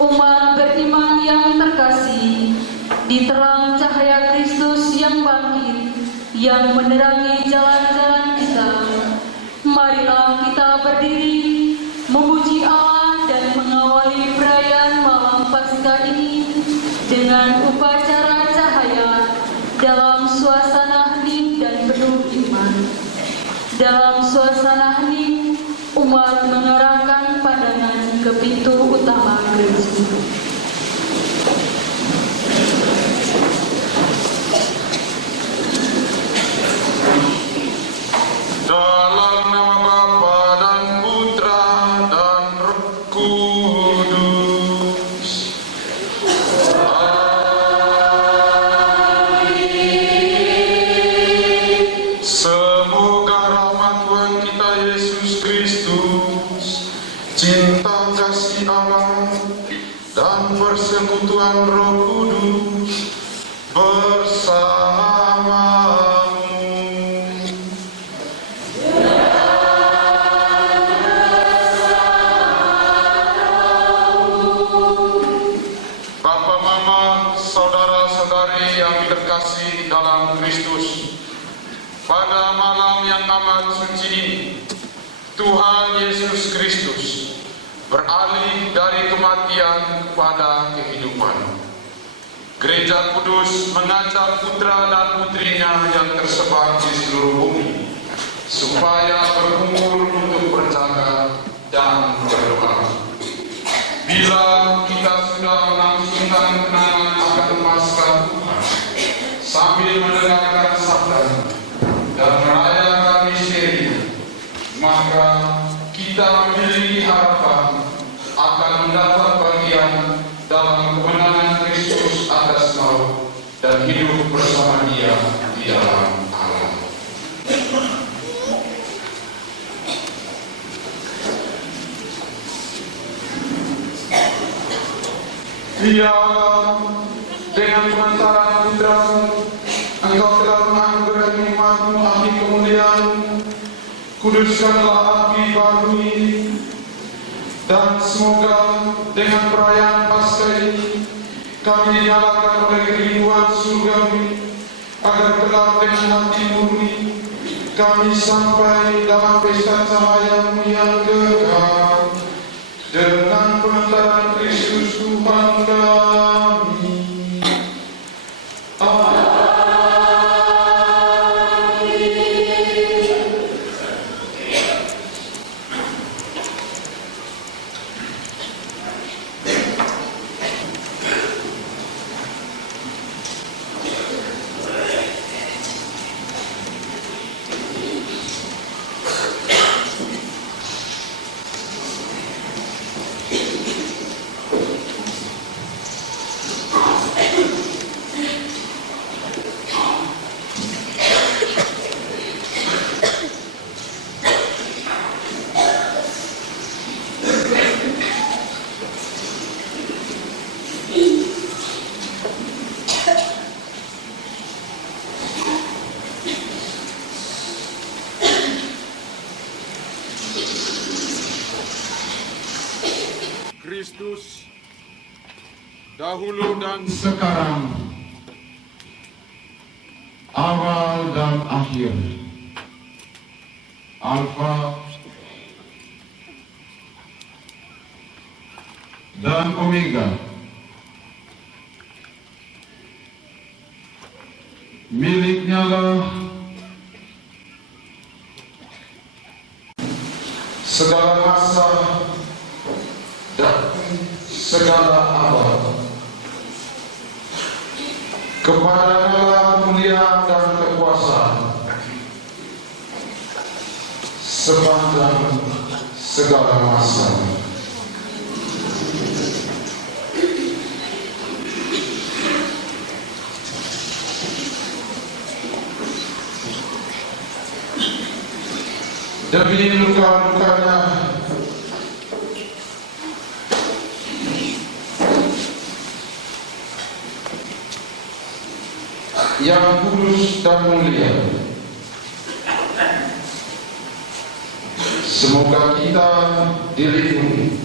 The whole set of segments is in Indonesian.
Umat beriman yang terkasih, di terang cahaya Kristus yang bangkit, yang menerangi jalan-jalan kita, marilah kita berdiri, memuji Allah dan mengawali perayaan malam Paskah ini dengan upacara cahaya dalam suasana hening dan penuh iman. Dalam suasana hening, umat mengarahkan pandangan ke pintu utama gereja. Dalam nama Bapa dan Putra dan Roh Kudus. Amin. Semoga rahmat Tuhan kita Yesus Kristus, cinta kasih Allah, dan persekutuan Roh Kudus bersamamu. Bapak, Mama, saudara-saudari yang terkasih dalam Kristus, pada malam yang amat suci ini, Tuhan Yesus Kristus beralih dari kematian kepada kehidupan. Gereja Kudus mengajak putra dan putrinya yang tersebar di seluruh bumi supaya berkumpul untuk berjaga dan berdoa. Bila kita sudah melangsungkan kenangan akan Paskah Tuhan sambil mendengarkan sabda dan merayakan misteri, maka kita memiliki harapan akan mendapat bagian dalam kemenangan Kristus atas maut dan hidup bersama Dia di dalam Allah. Ya Allah, dengan pengantaran Putra-Mu, Engkau telah menganugerahi umat-Mu api kemuliaan. Kuduskanlah api baru ini, dan semoga dengan perayaan Paskah ini kami dinyalakan oleh kerinduan surgawi, agar kelak dengan hati murni kami sampai dalam pesta cahaya-Mu yang kekal dengan pengantaran Kristus Tuhan kami. Amin. Kristus, dahulu dan sekarang, awal dan akhir, Alfa dan Omega, miliknya lah segala masa dan segala abad. Kepada-Nya kemuliaan dan kekuasaan sepanjang segala masa. Demi luka-lukanya yang kudus dan mulia, semoga kita dilindungi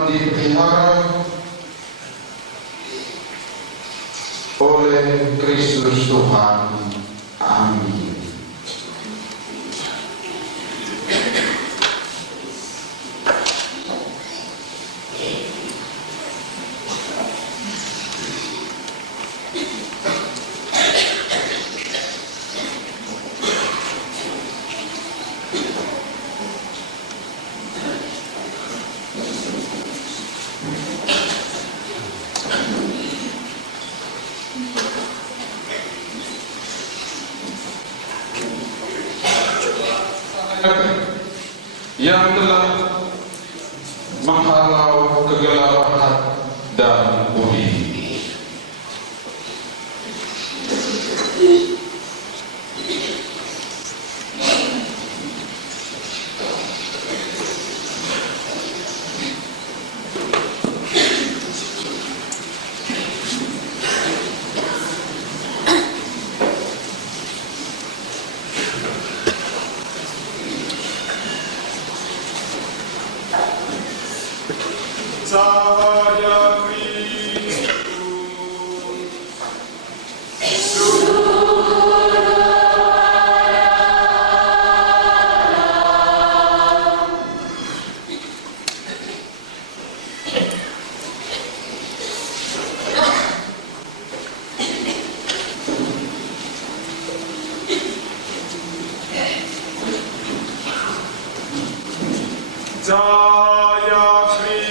akan dipelihara oleh Kristus Tuhan. Amin. Yang telah menghalau kegelapan dan budi. Cahaya Kristus. Cahaya Kristus.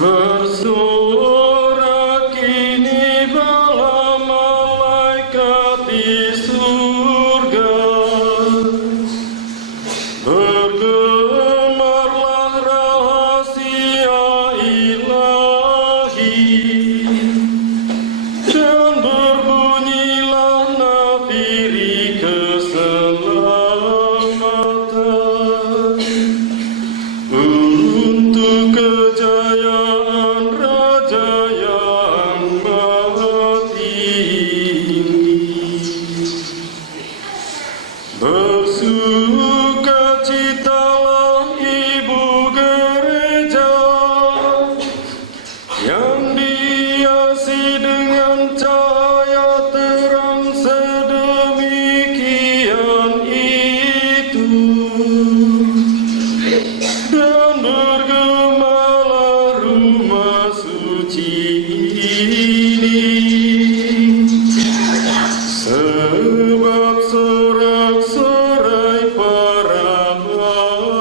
Bersorak kini bala malaikat di surga, bergemarlah rahasia ilahi, dan berbunyilah nafiri keselamatan untuk kejayaan Raja yang Maha Tinggi. Bersukacitalah Ibu Gereja yang dihiasi dengan cahaya terang sedemikian itu, dan bergemalah rumah suci ini, sebab sorak-sorai para bangsa.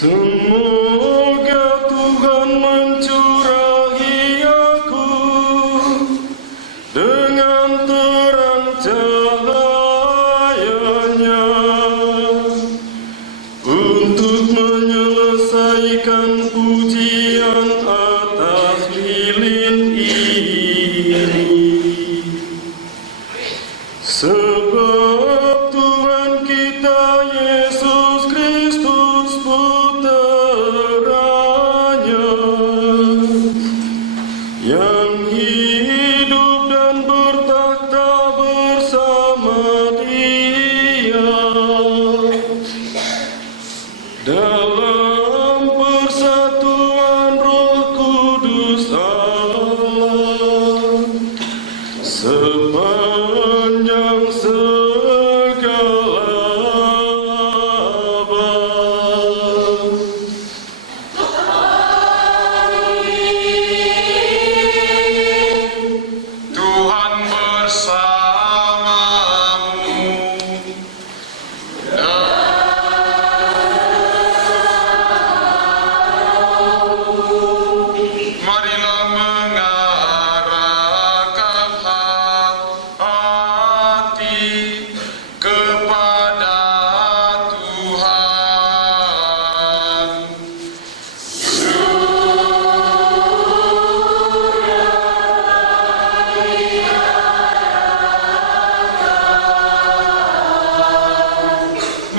Semoga Tuhan mencurahi aku dengan terang cahaya-Nya untuk menyelesaikan pujian atas lilin ini. Sebab Tuhan kita Yesus Kristus Putranya yang hidup dan bertakhta bersama Dia dalam persatuan Roh Kudus Allah sepanjang segala abad. Tuhan bersamamu. Marilah mengarahkan hati kepada Tuhan.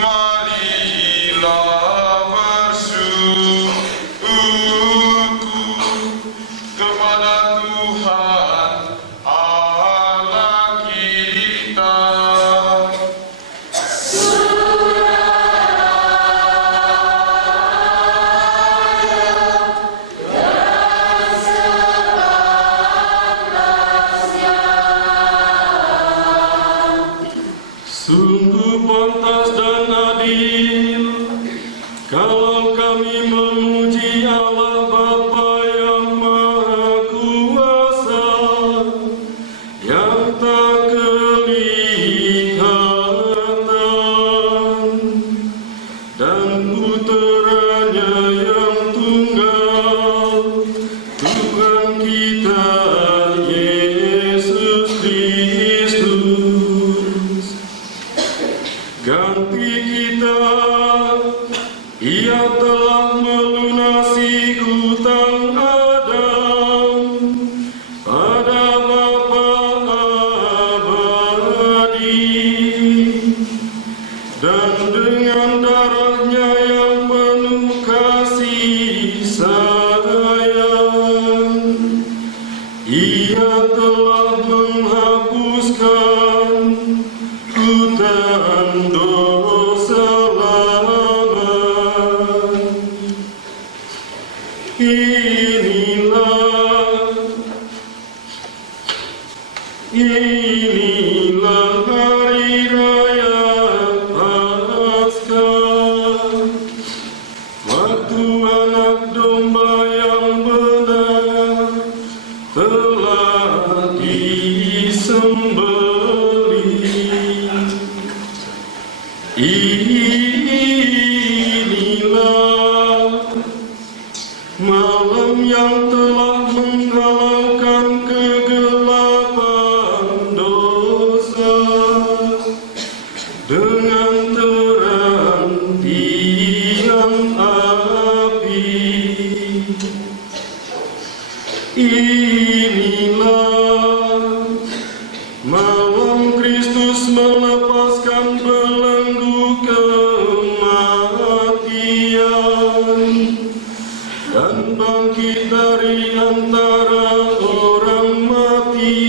Marilah bersyukur kepada Tuhan Allah kita. Sungguh pantas dan adil kalau kami memuji Allah Bapa yang Maha Kuasa, yang tak kelihatan, dan Putranya yang tunggal, Tuhan kita Yesus Kristus. inilah hari raya Paskah, waktu anak domba yang benar telah disembelih. Inilah malam yang telah menghalaukan kegelapan dosa dengan terang tiang api. Inilah malam Kristus melepaskan belenggu kematian dan bangkit dari antara orang mati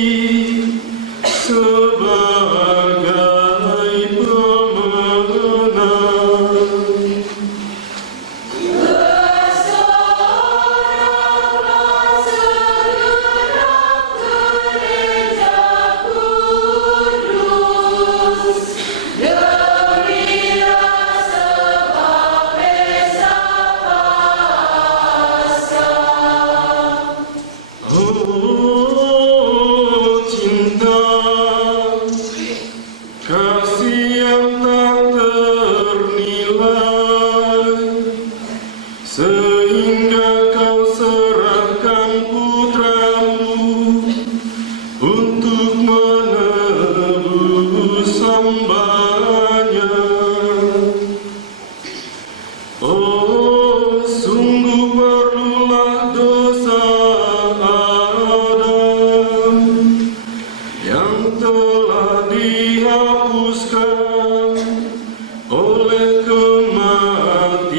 sebagai pemenang. Oh cinta, kasih yang tak ternilai, sehingga kau serahkan putramu untuk menebus hambanya. Oh, sungguh perlulah dosa Adam yang telah dihapuskan oleh kematian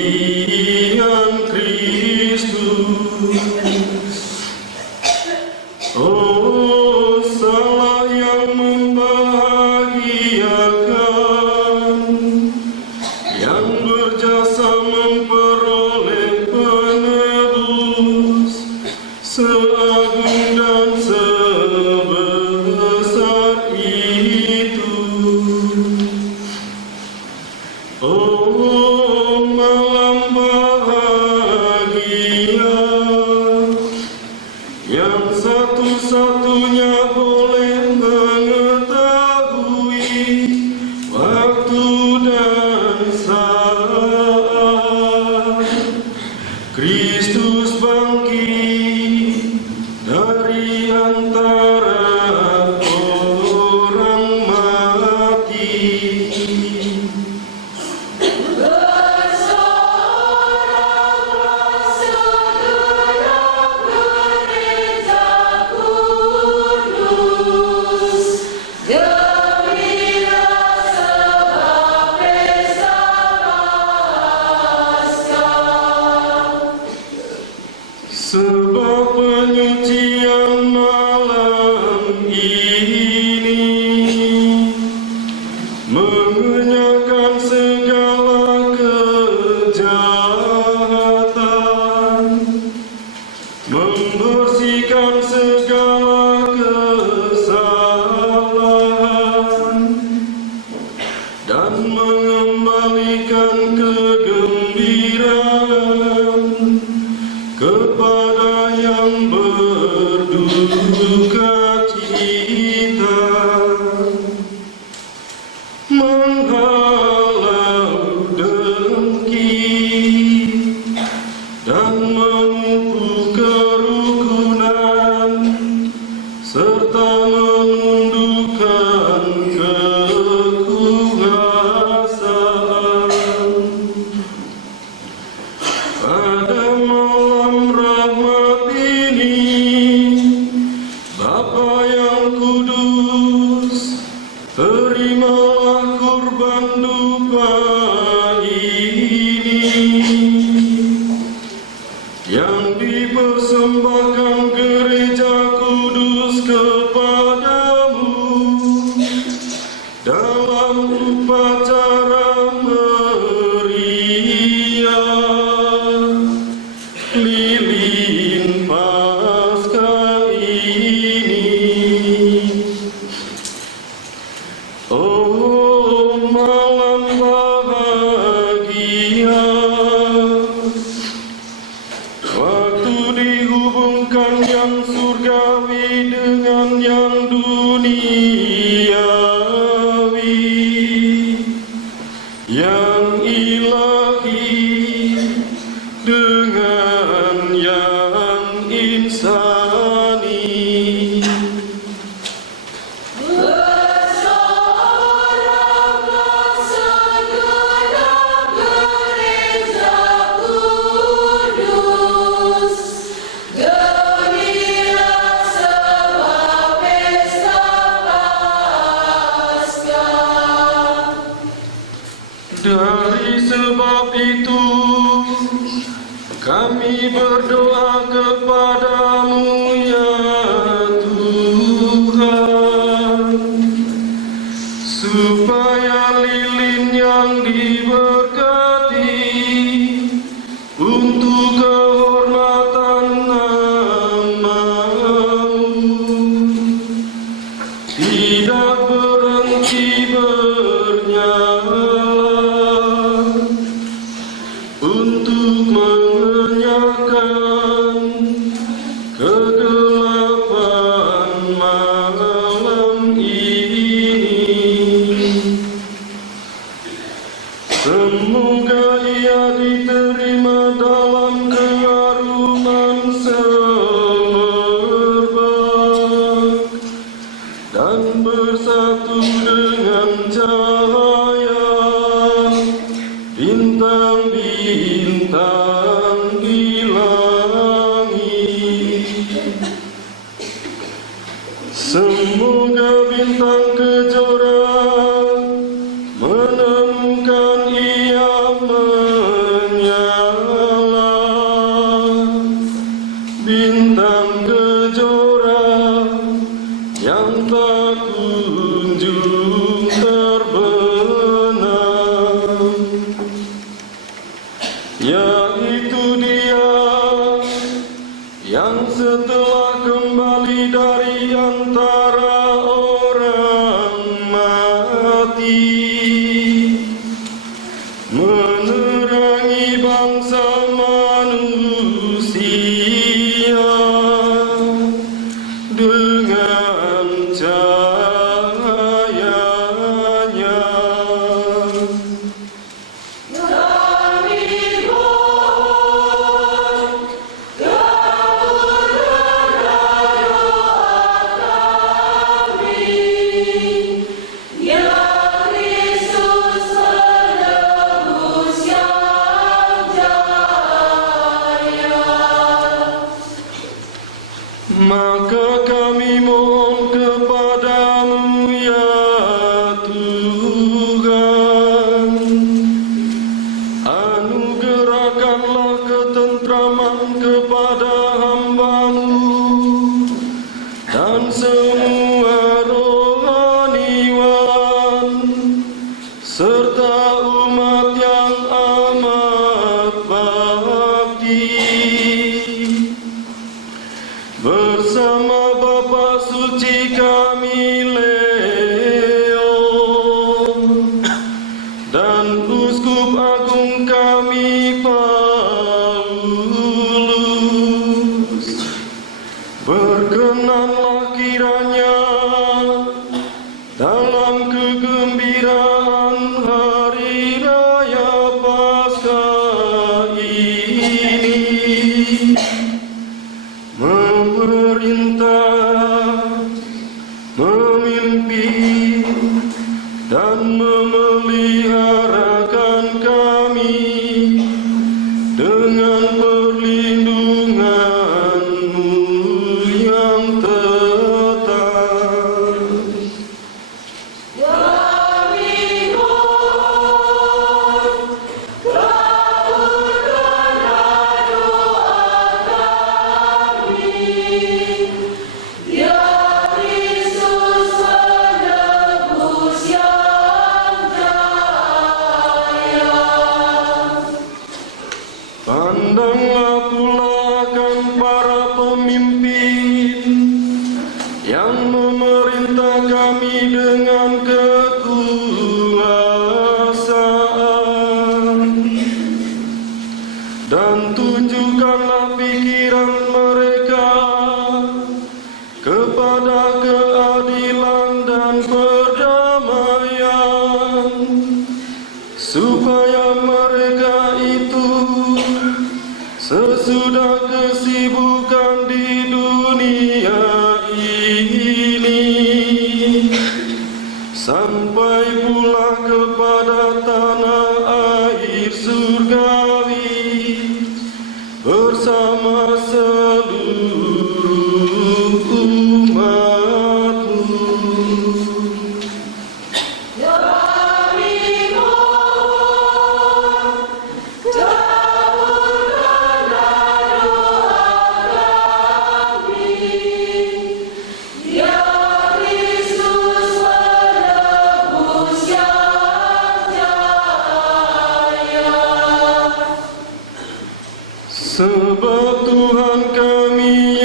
Kristus. Oh, salah yang membahagiakan, yang berjasa memperoleh penebus seagung dan sebesar itu. Oh, malam bahagia yang satu-satunya boleh mengetahui waktu dan saat Kristus bangkit dari antara orang mati. Sebab penyucian malam ini mengenyahkan segala kejahatan, membersihkan segala kesalahan, dan mengembalikan kegembiraan kepada yang berduka cita, menghalau dengki dan memupuk kerukunan, serta menundukkan kekuasaan. Pada malam rahmat ini, Bapa yang kudus, terimalah kurban duka ini yang dipersembahkan gereja kudus kepadamu dalam upacara meriah lilin Paskah ini. Oh malam bahagia, waktu dihubungkan yang surgawi dengan yang duniawi, yang ilahi dengan yang insani. Dari sebab itu, kami berdoa kepadamu ya Tuhan, supaya lilin yang diberkati untuk kehormatan nama-Mu tidak berhenti bernyala untuk mengenyahkan kegelapan malam ini. Semoga ia diterima dalam keharuman semerbak dan bersatu dengan cahaya bintang-bintang di langit. Semoga bintang kejora menemukan ia menyala, bintang kejora yang tak kunjung terbenam, yaitu Dia yang setelah kembali dari antara orang mati, menerangi bangsa manusia dengan cahayanya. Maka kami mohon kepadamu ya Tuhan, anugerahkanlah ketentraman kepada hamba-Mu dan semua rohaniwan serta umat yang amat bakti, bersama Bapa Suci kami Leo dan Uskup Agung kami Paulus. Berkenanlah kiranya dalam kegembiraan hari raya Paskah ini memerintah, memimpin, dan memeliharakan kami dengan perlindungan-Mu yang tetap. Pandanglah pula akan para pemimpin yang memerintah kami dengan kekuatan supaya mereka itu sesudah kesibukan di dunia ini sampai pula kepada tanah air surgawi bersama seluruh umatmu. Sebab Tuhan kami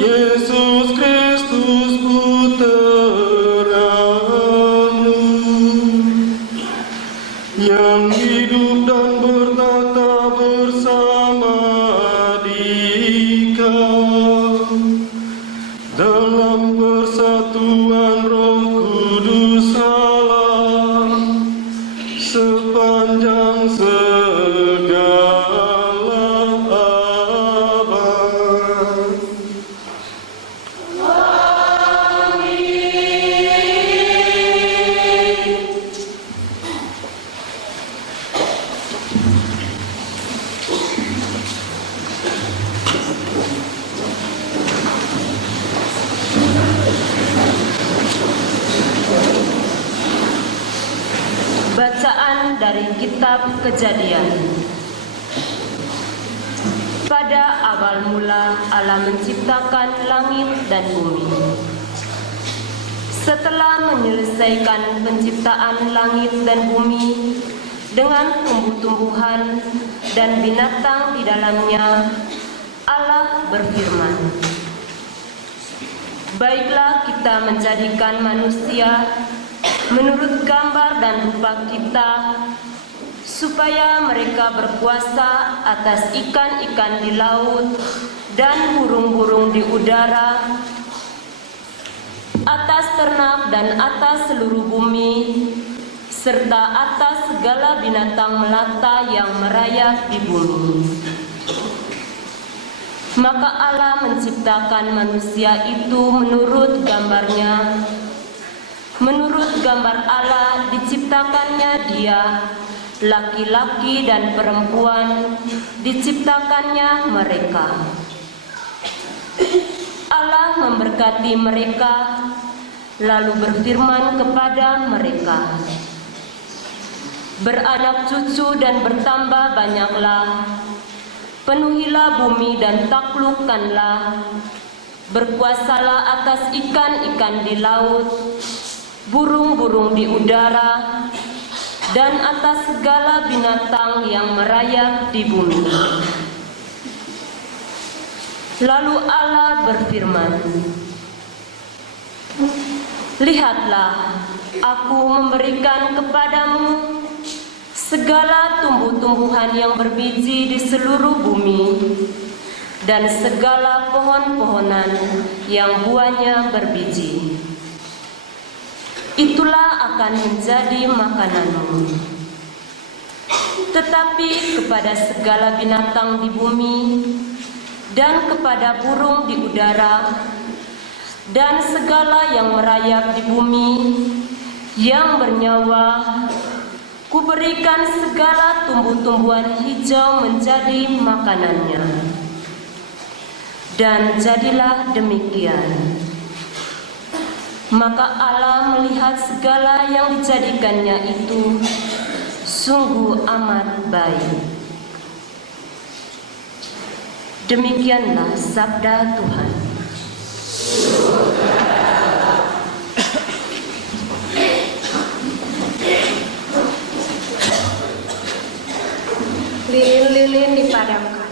Yesus Kristus Putra-Mu yang hidup dan bertata bersama Dikau dalam persatuan Roh Kudus Allah sepanjang segala abad. Bacaan dari Kitab Kejadian. Pada awal mula Allah menciptakan langit dan bumi. Setelah menyelesaikan penciptaan langit dan bumi dengan tumbuh-tumbuhan dan binatang di dalamnya, Allah berfirman, "Baiklah kita menjadikan manusia menurut gambar dan rupa kita, supaya mereka berkuasa atas ikan-ikan di laut dan burung-burung di udara, atas ternak dan atas seluruh bumi, serta atas segala binatang melata yang merayap di bumi." Maka Allah menciptakan manusia itu menurut gambarnya. Menurut gambar Allah diciptakannya dia, laki-laki dan perempuan diciptakannya mereka. Allah memberkati mereka, lalu berfirman kepada mereka, "Beranak cucu dan bertambah banyaklah, penuhilah bumi dan taklukkanlah, berkuasalah atas ikan-ikan di laut, burung-burung di udara, dan atas segala binatang yang merayap di bumi." Lalu Allah berfirman, "Lihatlah, aku memberikan kepadamu segala tumbuh-tumbuhan yang berbiji di seluruh bumi, dan segala pohon-pohonan yang buahnya berbiji. Itulah akan menjadi makananmu. Tetapi kepada segala binatang di bumi, dan kepada burung di udara, dan segala yang merayap di bumi, yang bernyawa, kuberikan segala tumbuh-tumbuhan hijau menjadi makanannya." Dan jadilah demikian. Maka Allah melihat segala yang dijadikannya itu sungguh amat baik. Demikianlah sabda Tuhan. Lilin-lilin dipadamkan.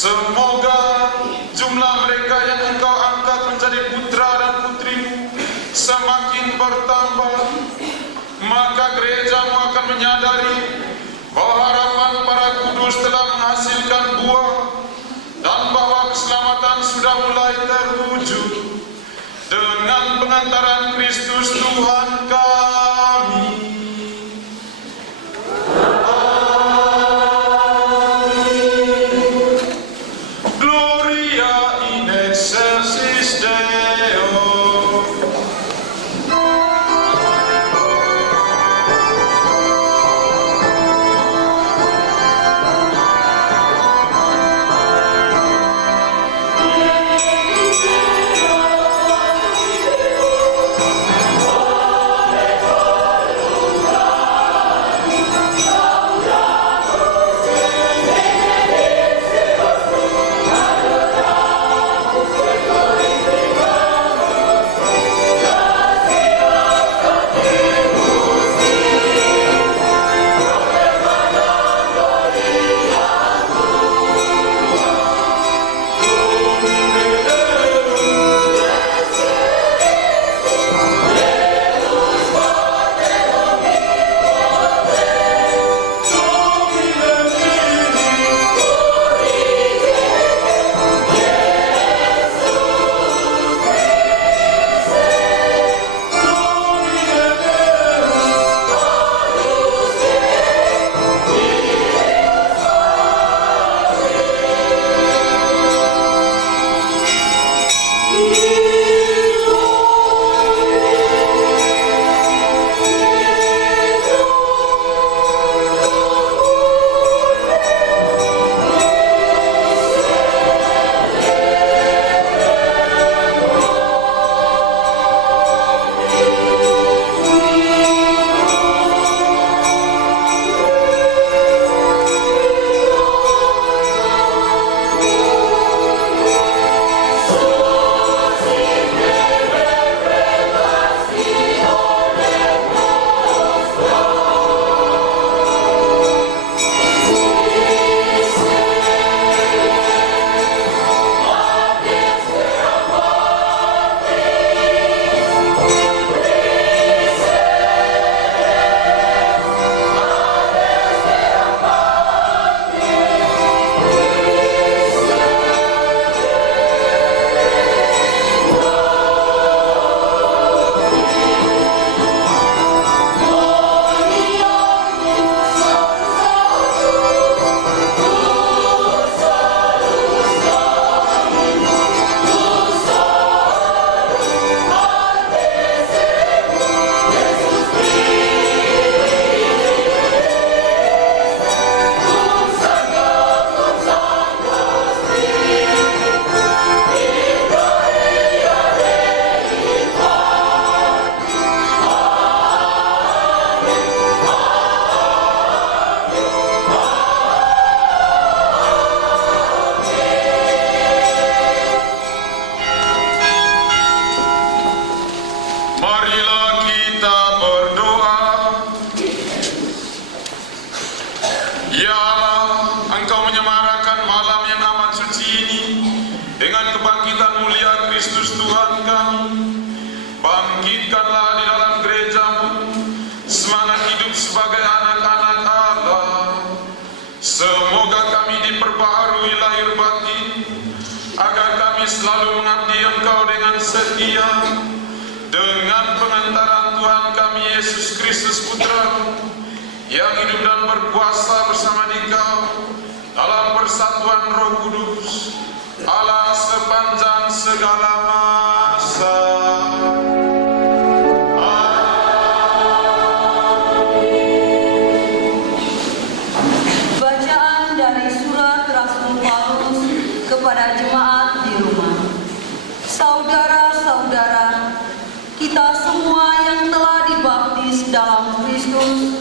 Semoga jumlah mereka yang Engkau angkat menjadi putra dan putrimu semakin bertambah. Maka gerejamu akan menyadari bahwa harapan para kudus telah menghasilkan buah dan bahwa keselamatan sudah mulai terwujud dengan pengantaran Kristus Tuhan kami. Gloria in excelsis Deo. Dengan pengantaran Tuhan kami Yesus Kristus Putra-Mu yang hidup dan berkuasa bersama Dikau dalam persatuan Roh Kudus, Allah sepanjang segala masa. Bacaan dari surat Rasul Paulus kepada jemaat di Roma. Saudara-saudara, kita semua yang telah dibaptis dalam Kristus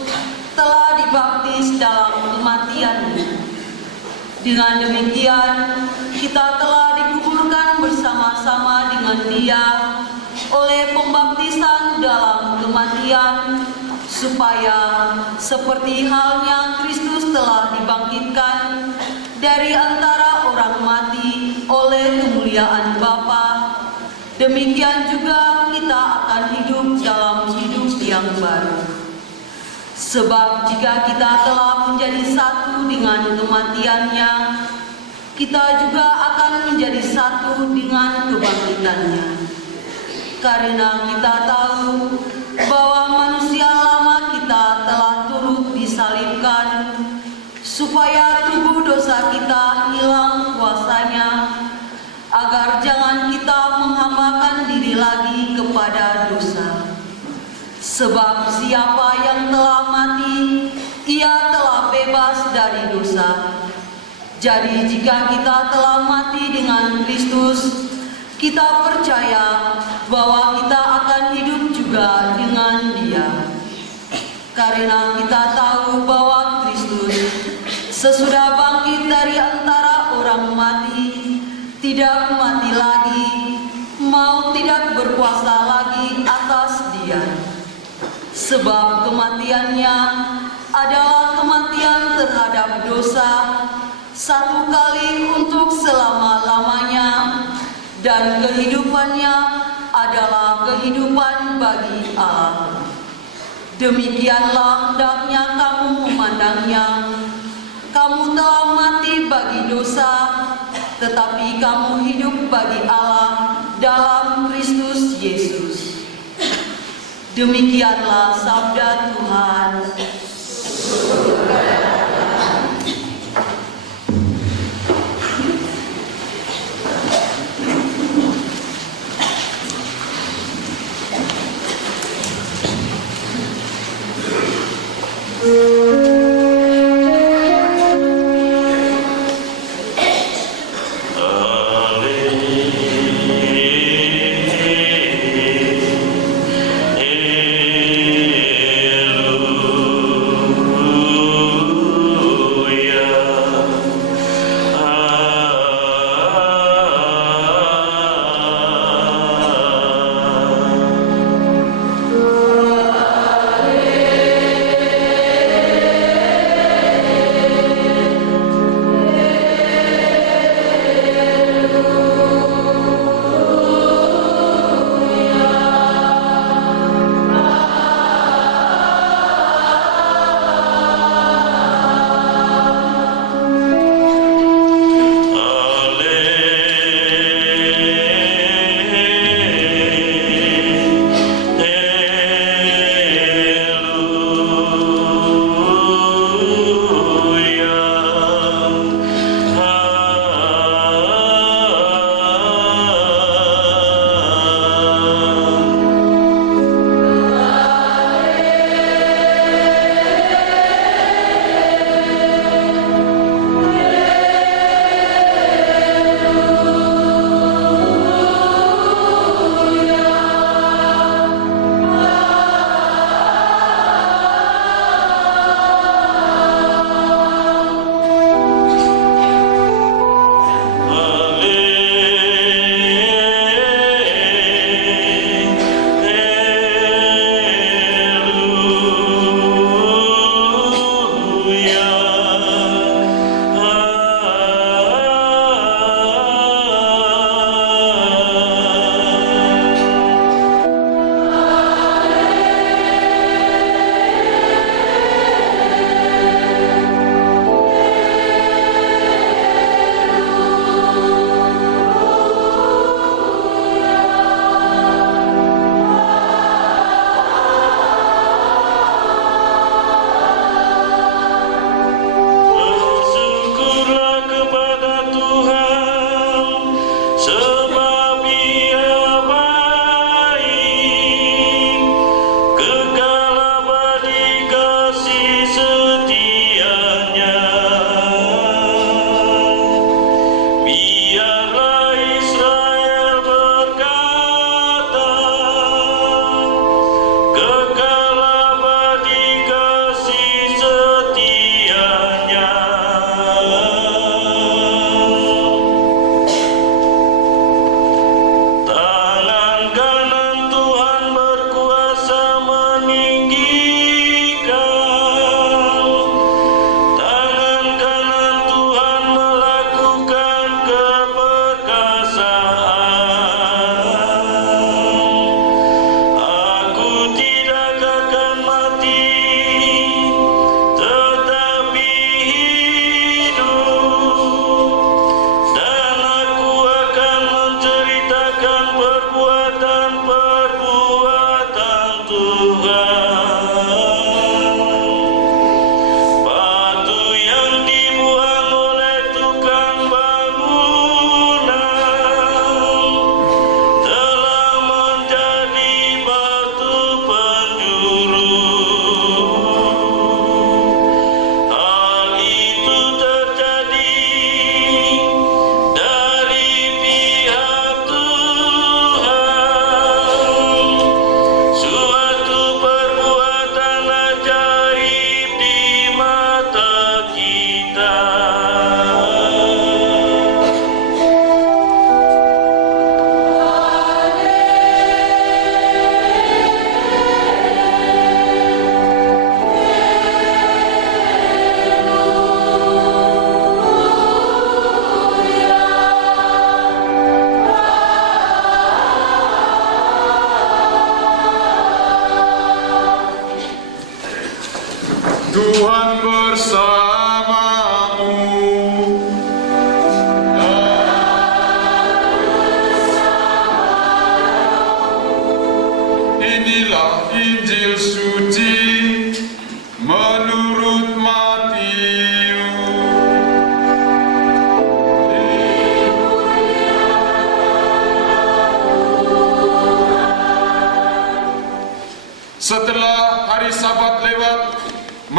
telah dibaptis dalam kematian-Nya. Dengan demikian, kita telah dikuburkan bersama-sama dengan Dia oleh pembaptisan dalam kematian, supaya seperti halnya Kristus telah dibangkitkan dari antara orang mati oleh kemuliaan Bapa, demikian juga kita akan hidup dalam hidup yang baru. Sebab jika kita telah menjadi satu dengan kematiannya, kita juga akan menjadi satu dengan kebangkitannya. Karena kita tahu bahwa manusia lama kita telah turut disalibkan, supaya tubuh dosa kita hilang kuasanya, agar jangan kita menghambakan diri lagi kepada dosa. Sebab siapa yang telah mati, ia telah bebas dari dosa. Jadi jika kita telah mati dengan Kristus, kita percaya bahwa kita akan hidup juga dengan Dia. Karena kita tahu bahwa Kristus sesudah bangkit dari antara orang mati, tidak mati lagi, maut tidak berkuasa lagi atas Dia. Sebab kematiannya adalah kematian terhadap dosa, satu kali untuk selama-lamanya, dan kehidupannya adalah kehidupan bagi Allah. Demikianlah hendaknya kamu memandangnya. Kamu telah mati bagi dosa, tetapi kamu hidup bagi Allah dalam Kristus Yesus. Demikianlah sabda Tuhan. Alleluia.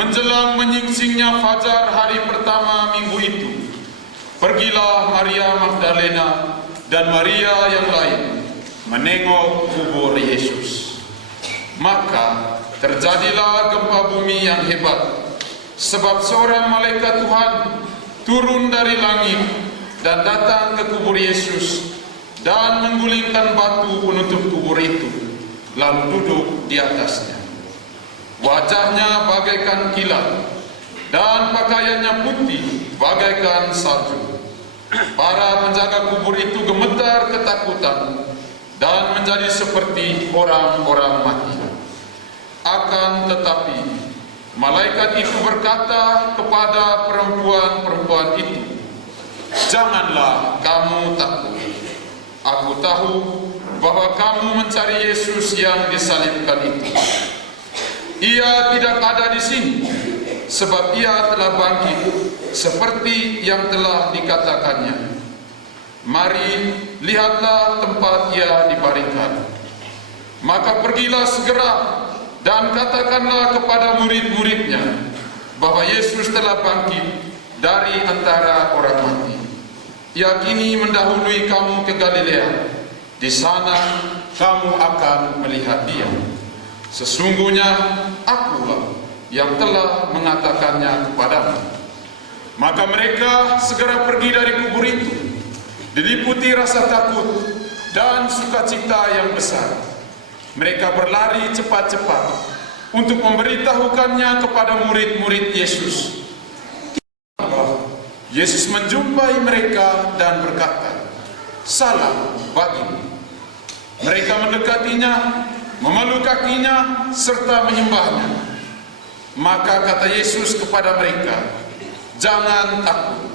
menjelang menyingsingnya fajar hari pertama minggu itu, pergilah Maria Magdalena dan Maria yang lain menengok kubur Yesus. Maka terjadilah gempa bumi yang hebat, sebab seorang malaikat Tuhan turun dari langit dan datang ke kubur Yesus dan menggulingkan batu penutup kubur itu, lalu duduk di atasnya. Wajahnya bagaikan kilat dan pakaiannya putih bagaikan salju. Para penjaga kubur itu gemetar ketakutan dan menjadi seperti orang-orang mati. Akan tetapi malaikat itu berkata kepada perempuan-perempuan itu, "Janganlah kamu takut. Aku tahu bahwa kamu mencari Yesus yang disalibkan itu. Ia tidak ada di sini, sebab ia telah bangkit seperti yang telah dikatakannya. Mari, lihatlah tempat ia dibaringkan. Maka pergilah segera dan katakanlah kepada murid-muridnya bahwa Yesus telah bangkit dari antara orang mati. Ia kini mendahului kamu ke Galilea. Di sana kamu akan melihat dia. Sesungguhnya akulah yang telah mengatakannya kepadamu." Maka mereka segera pergi dari kubur itu, diliputi rasa takut dan sukacita yang besar. Mereka berlari cepat-cepat untuk memberitahukannya kepada murid-murid Yesus. Yesus menjumpai mereka dan berkata, "Salam bagimu." Mereka mendekatinya, memeluk kakinya, serta menyembahnya. Maka kata Yesus kepada mereka, "Jangan takut.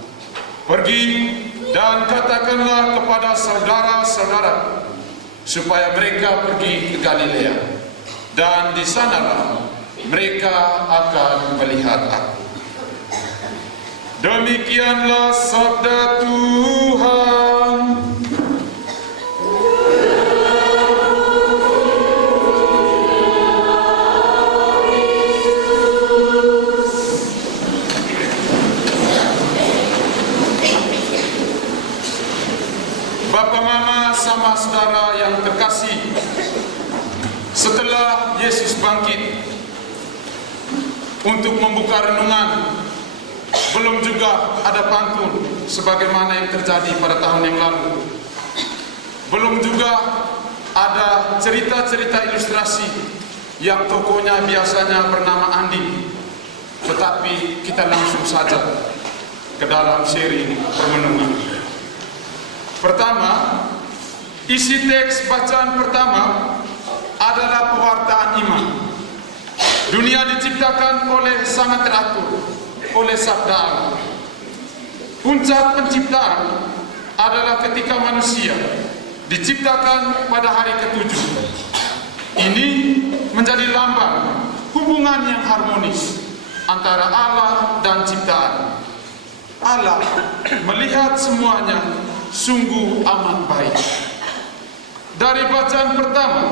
Pergi dan katakanlah kepada saudara-saudara supaya mereka pergi ke Galilea, dan di sanalah mereka akan melihat aku." Demikianlah sabda Tuhan. Bapak, Mama, sama saudara yang terkasih, setelah Yesus bangkit untuk membuka renungan, belum juga ada pantun sebagaimana yang terjadi pada tahun yang lalu. Belum juga ada cerita-cerita ilustrasi yang tokonya biasanya bernama Andi. Tetapi kita langsung saja ke dalam seri permenungan. Pertama, isi teks bacaan pertama adalah pewartaan iman. Dunia diciptakan oleh sangat teratur oleh sabda Allah. Puncak penciptaan adalah ketika manusia diciptakan pada hari ke-7. Ini menjadi lambang hubungan yang harmonis antara Allah dan ciptaan. Allah melihat semuanya sungguh amat baik. Dari bacaan pertama,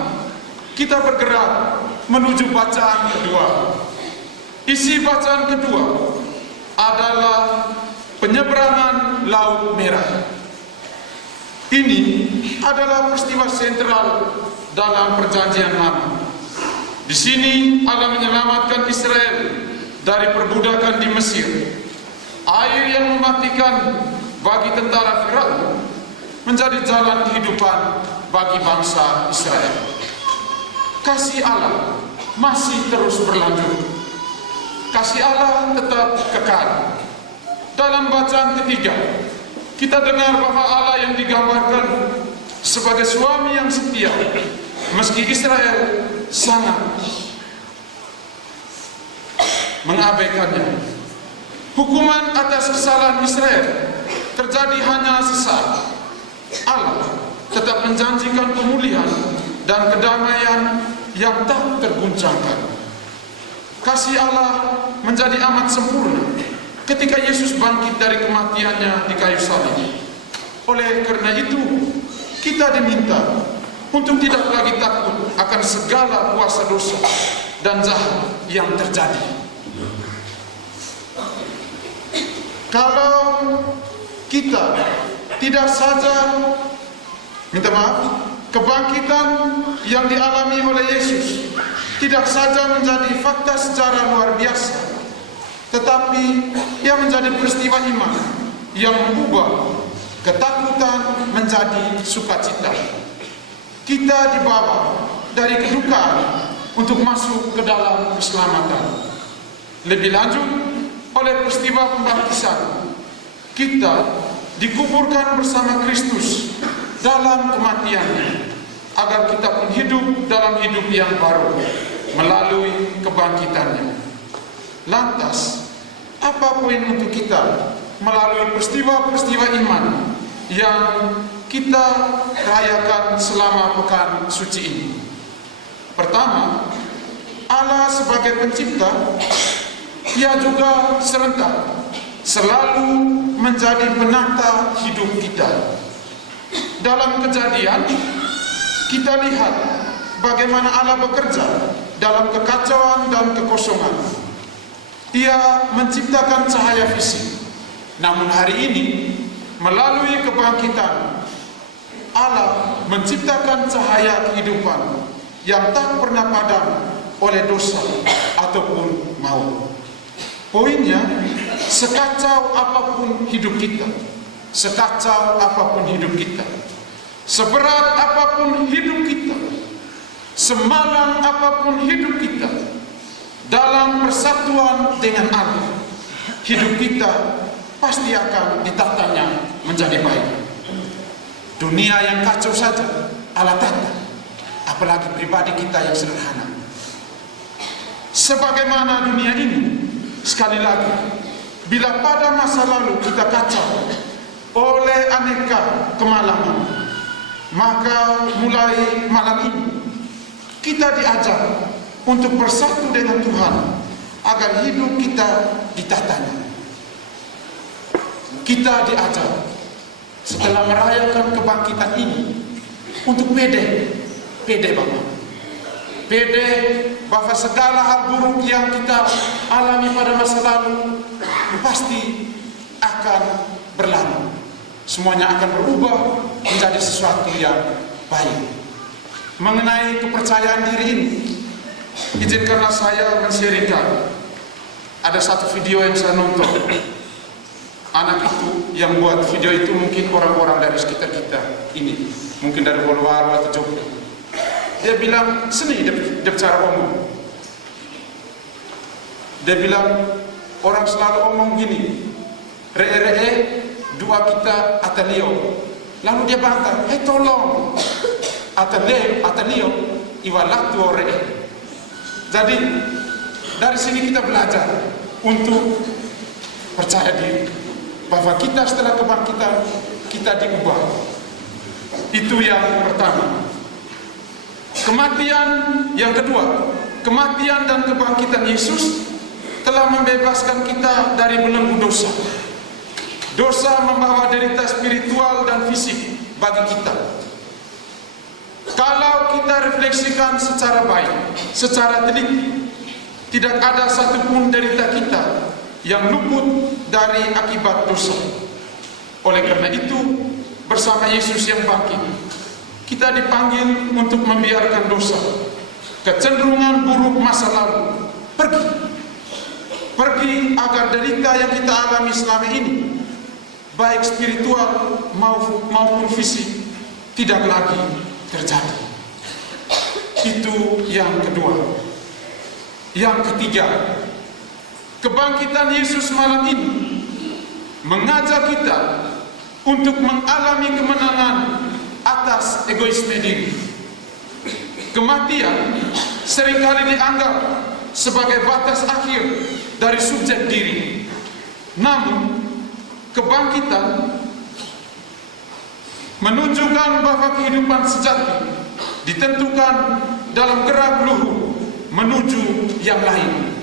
kita bergerak menuju bacaan kedua. Isi bacaan kedua adalah penyeberangan Laut Merah. Ini adalah peristiwa sentral dalam Perjanjian Lama. Di sini Allah menyelamatkan Israel dari perbudakan di Mesir. Air yang mematikan bagi tentara Firaun menjadi jalan kehidupan bagi bangsa Israel. Kasih Allah masih terus berlanjut. Kasih Allah tetap kekal. Dalam bacaan ketiga, kita dengar bahwa Allah yang digambarkan sebagai suami yang setia, meski Israel sangat mengabaikannya. Hukuman atas kesalahan Israel terjadi hanya sesaat. Allah tetap menjanjikan pemulihan dan kedamaian yang tak terguncangkan. Kasih Allah menjadi amat sempurna ketika Yesus bangkit dari kematiannya di kayu salib. Oleh karena itu, kita diminta untuk tidak lagi takut akan segala kuasa dosa dan jahat yang terjadi. Kalau kita tidak saja, kebangkitan yang dialami oleh Yesus tidak saja menjadi fakta sejarah luar biasa, tetapi ia menjadi peristiwa iman yang mengubah ketakutan menjadi sukacita. Kita dibawa dari kedukaan untuk masuk ke dalam keselamatan. Lebih lanjut, oleh peristiwa pembaptisan, kita dikuburkan bersama Kristus dalam kematiannya, agar kita pun hidup dalam hidup yang baru melalui kebangkitannya. Lantas, apa poin untuk kita melalui peristiwa-peristiwa iman yang kita rayakan selama pekan suci ini? Pertama, Allah sebagai pencipta, Ia juga serentak selalu menjadi penata hidup kita. Dalam Kejadian, kita lihat bagaimana Allah bekerja dalam kekacauan dan kekosongan. Ia menciptakan cahaya fisik. Namun hari ini, melalui kebangkitan, Allah menciptakan cahaya kehidupan yang tak pernah padam oleh dosa ataupun maut. Poinnya, sekacau apapun hidup kita, seberat apapun hidup kita, semalang apapun hidup kita, dalam persatuan dengan Allah, hidup kita pasti akan ditatanya menjadi baik. Dunia yang kacau saja Allah tata, apalagi pribadi kita yang sederhana. Sebagaimana dunia ini, sekali lagi, bila pada masa lalu kita kacau oleh aneka kemalangan, maka mulai malam ini kita diajak untuk bersatu dengan Tuhan agar hidup kita ditatanya. Kita diajak setelah merayakan kebangkitan ini untuk pede bahwa segala hal buruk yang kita alami pada masa lalu pasti akan berlalu. Semuanya akan berubah menjadi sesuatu yang baik. Mengenai kepercayaan diri ini, izinkanlah saya men-sharingkan. Ada satu video yang saya nonton. Anak itu yang buat video itu mungkin orang-orang dari sekitar kita ini, mungkin dari Polwaru atau Jogja. Dia bilang, seni dia bicara omong. Dia bilang, orang selalu omong gini, re-re-e, dua kita atalio. Lalu dia bantah, tolong, atalio, iwalatu re. Jadi, dari sini kita belajar untuk percaya diri, bahwa kita setelah kebangkitan, kita diubah. Itu yang pertama. Kematian yang kedua, kematian dan kebangkitan Yesus telah membebaskan kita dari belenggu dosa. Dosa membawa derita spiritual dan fisik bagi kita. Kalau kita refleksikan secara baik, secara teliti, tidak ada satupun derita kita yang luput dari akibat dosa. Oleh karena itu, bersama Yesus yang bangkit, kita dipanggil untuk membiarkan dosa, kecenderungan buruk masa lalu pergi agar derita yang kita alami selama ini, baik spiritual maupun fisik, tidak lagi terjadi. Itu yang kedua. Yang ketiga, kebangkitan Yesus malam ini mengajak kita untuk mengalami kemenangan atas egoisme diri. Kematian seringkali dianggap sebagai batas akhir dari subjek diri. Namun, kebangkitan menunjukkan bahwa kehidupan sejati ditentukan dalam gerak luhur menuju yang lain.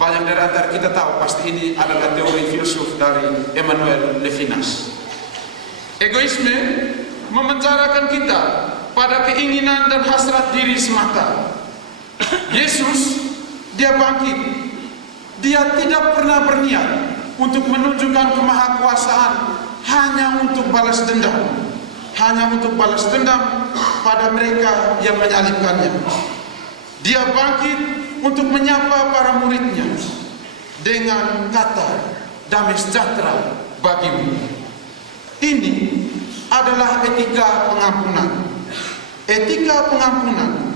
Banyak dari antara kita tahu pasti ini adalah teori filsuf dari Emmanuel Levinas. Egoisme memenjarakan kita pada keinginan dan hasrat diri semata. Yesus, dia bangkit. Dia tidak pernah berniat untuk menunjukkan kemahakuasaan hanya untuk balas dendam. Hanya untuk balas dendam pada mereka yang menyalibkannya. Dia bangkit untuk menyapa para muridnya dengan kata, damai sejahtera bagimu. Ini adalah etika pengampunan. Etika pengampunan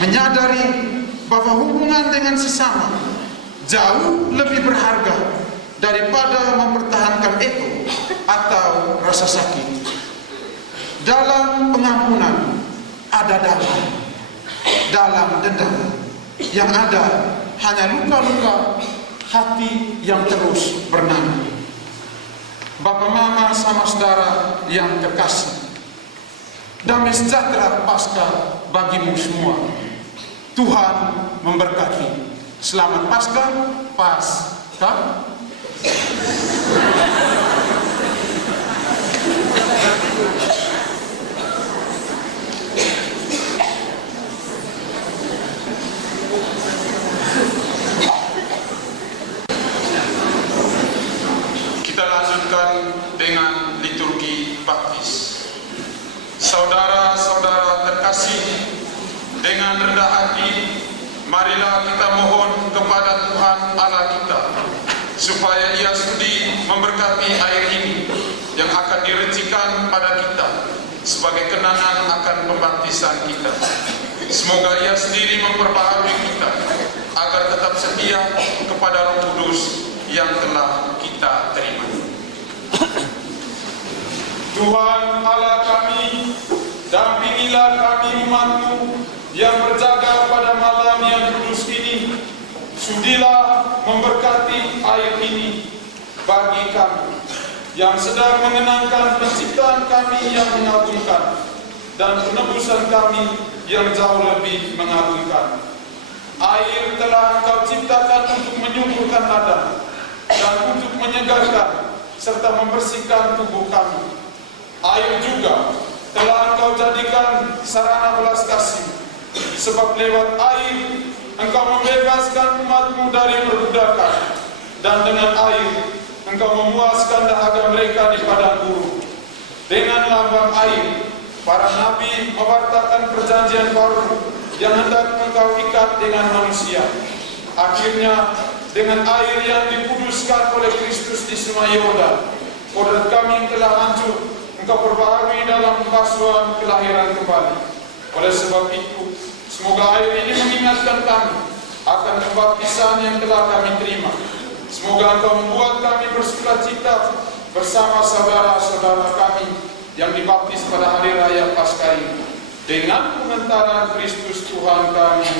menyadari bahwa hubungan dengan sesama jauh lebih berharga daripada mempertahankan ego atau rasa sakit. Dalam pengampunan ada damai. Dalam dendam yang ada hanya luka-luka hati yang terus bernanah. Bapak, mama, sama saudara yang terkasih, damai sejahtera Paskah bagimu semua. Tuhan memberkati. Selamat Paskah. Paskah. Kita lanjutkan dengan liturgi baptis. Saudara-saudara terkasih, dengan rendah hati marilah kita mohon kepada Tuhan Allah kita supaya Ia sudi memberkati air ini yang akan direcikan pada kita sebagai kenangan akan pembaptisan kita. Semoga Ia sendiri memperbaharui kita agar tetap setia kepada Roh Kudus yang telah kita terima. Tuhan Allah kami, dampingilah kami umat-Mu yang berjaga pada malam yang kudus ini. Sudilah memberkati air ini bagi kami yang sedang mengenangkan penciptaan kami yang mengagumkan dan penebusan kami yang jauh lebih mengagumkan. Air telah Engkau ciptakan untuk menyuburkan ladang dan untuk menyegarkan serta membersihkan tubuh kami. Air juga telah Engkau jadikan sarana belas kasih, sebab lewat air Engkau membebaskan umat-Mu dari perbudakan, dan dengan air Engkau memuaskan dahaga mereka di padang gurun. Dengan lambang air, para nabi mewartakan perjanjian baru yang hendak Engkau ikat dengan manusia. Akhirnya, dengan air yang dikuduskan oleh Kristus di Sungai Yordan, kodrat kami yang telah hancur Engkau perbaharui dalam pembasuhan kelahiran kembali. Oleh sebab itu, semoga air ini mengingatkan kami akan pembaptisan yang telah kami terima. Semoga Engkau membuat kami bersukacita bersama saudara-saudara kami yang dibaptis pada hari raya Paskah ini dengan pengentaran Kristus Tuhan kami.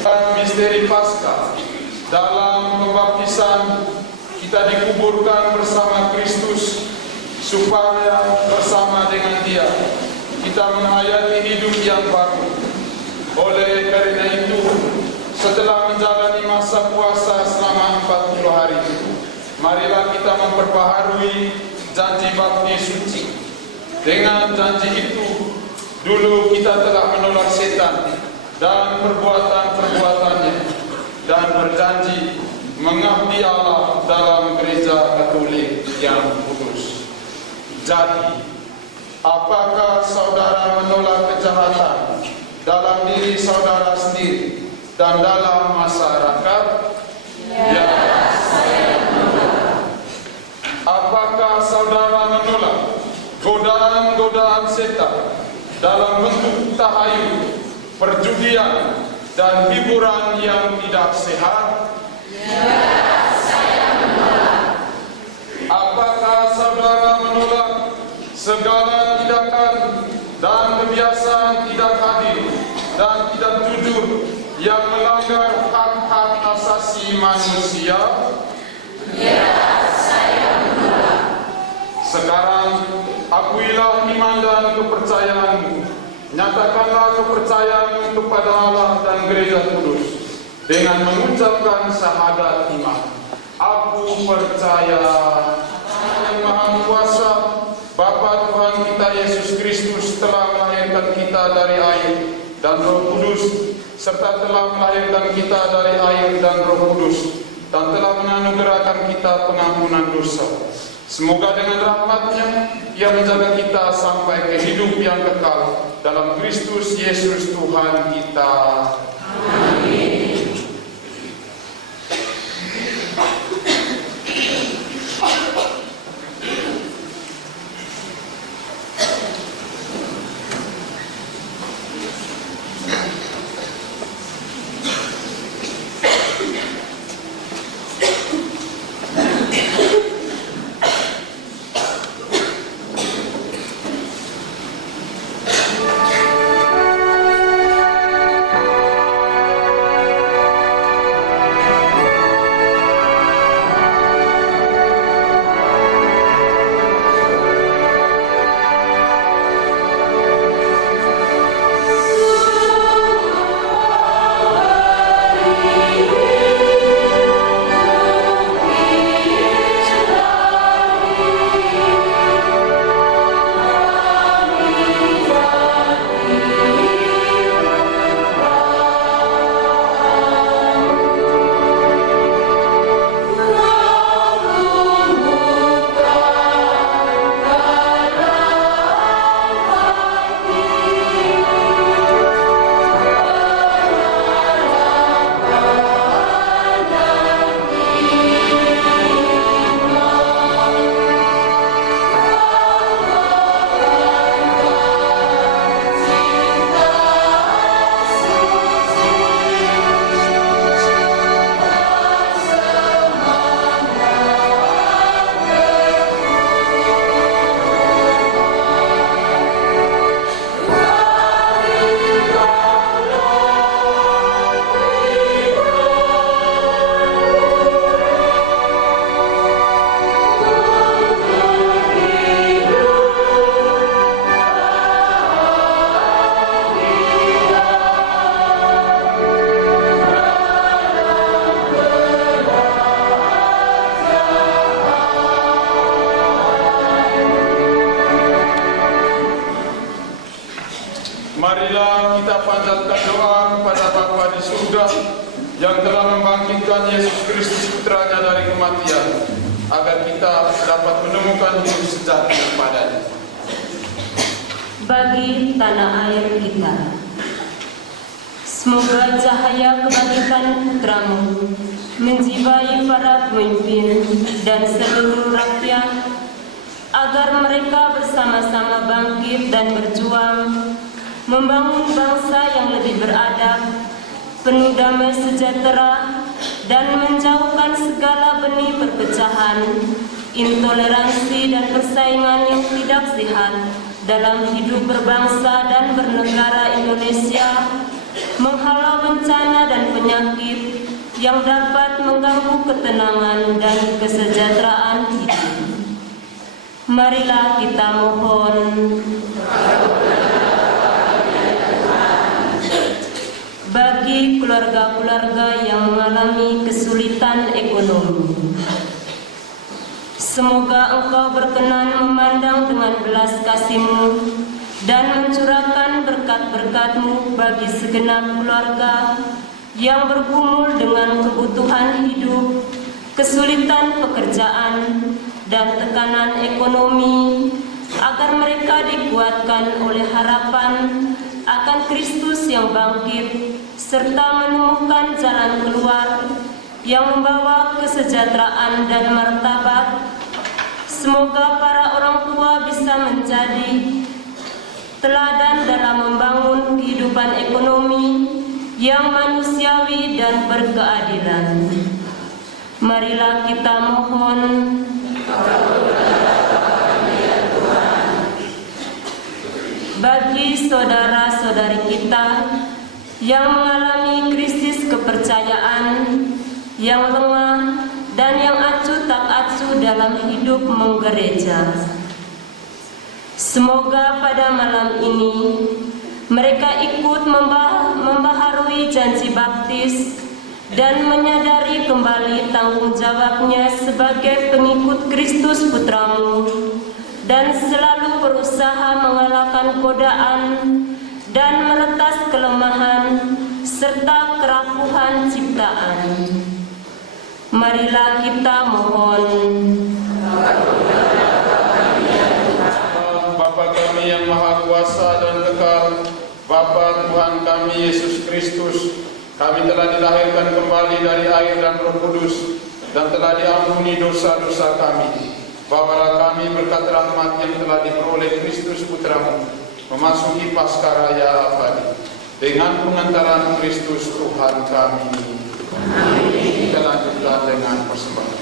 Dan misteri Paskah, dalam pembaptisan kita dikuburkan bersama Kristus supaya bersama dengan Dia kita menghayati hidup yang baru. Oleh karena itu, setelah menjalani masa puasa selama 40 hari, marilah kita memperbaharui janji bakti suci. Dengan janji itu, dulu kita telah menolak setan dan perbuatan-perbuatannya, dan berjanji mengabdi Allah dalam gereja Katolik yang kudus. Jadi, apakah saudara menolak kejahatan dalam diri saudara sendiri dan dalam masyarakat? Ya, saya menolak. Apakah saudara menolak godaan-godaan setan dalam bentuk tahayul, perjudian, dan hiburan yang tidak sehat? Ya, saya menolak. Apakah saudara menolak segala tindakan dan kebiasaan tidak adil dan tidak jujur yang melanggar hak-hak asasi manusia? Ya, saya menolak. Sekarang akuilah iman dan kepercayaanmu. Nyatakanlah kepercayaanmu kepada Allah dan gereja kudus dengan mengucapkan syahadat iman. Aku percaya Yang Maha Kuasa, Bapa Tuhan kita Yesus Kristus telah melahirkan kita dari air dan Roh Kudus, serta telah melahirkan kita dari air dan Roh Kudus, dan telah menganugerahkan kita pengampunan dosa. Semoga dengan rahmat-Nya Ia menjaga kita sampai ke hidup yang kekal dalam Kristus Yesus Tuhan kita. Amin. Marilah kita panjatkan doa kepada Bapa di surga yang telah membangkitkan Yesus Kristus Putranya dari kematian, agar kita dapat menemukan hidup sejati padanya. Bagi tanah air kita, semoga cahaya kebangkitan Putramu menjiwai para pemimpin dan seluruh rakyat, agar mereka bersama-sama bangkit dan berjuang membangun bangsa yang lebih beradab, penuh damai sejahtera, dan menjauhkan segala benih perpecahan, intoleransi, dan persaingan yang tidak sehat dalam hidup berbangsa dan bernegara Indonesia, menghalau bencana dan penyakit yang dapat mengganggu ketenangan dan kesejahteraan hidup. Marilah kita mohon. Bagi keluarga-keluarga yang mengalami kesulitan ekonomi, semoga Engkau berkenan memandang dengan belas kasih-Mu dan mencurahkan berkat-berkat-Mu bagi segenap keluarga yang bergumul dengan kebutuhan hidup, kesulitan pekerjaan, dan tekanan ekonomi, agar mereka dikuatkan oleh harapan akan Kristus yang bangkit, serta menemukan jalan keluar yang membawa kesejahteraan dan martabat. Semoga para orang tua bisa menjadi teladan dalam membangun kehidupan ekonomi yang manusiawi dan berkeadilan. Marilah kita mohon. Bagi saudara-saudari kita yang mengalami krisis kepercayaan, yang lengah dan yang acuh tak acuh dalam hidup menggereja, semoga pada malam ini mereka ikut membaharui janji baptis dan menyadari kembali tanggung jawabnya sebagai pengikut Kristus Putramu, dan selalu berusaha mengalahkan godaan dan meretas kelemahan serta kerapuhan ciptaan. Marilah kita mohon. Bapa kami yang Maha Kuasa dan kekal, Bapa Tuhan kami Yesus Kristus, kami telah dilahirkan kembali dari air dan Roh Kudus dan telah diampuni dosa-dosa kami. Bawalah kami berkat rahmat yang telah diperoleh Kristus Putramu memasuki Paskaraya abadi dengan pengantaran Kristus Tuhan kami. Amin. Kita lanjutkan dengan persembahan.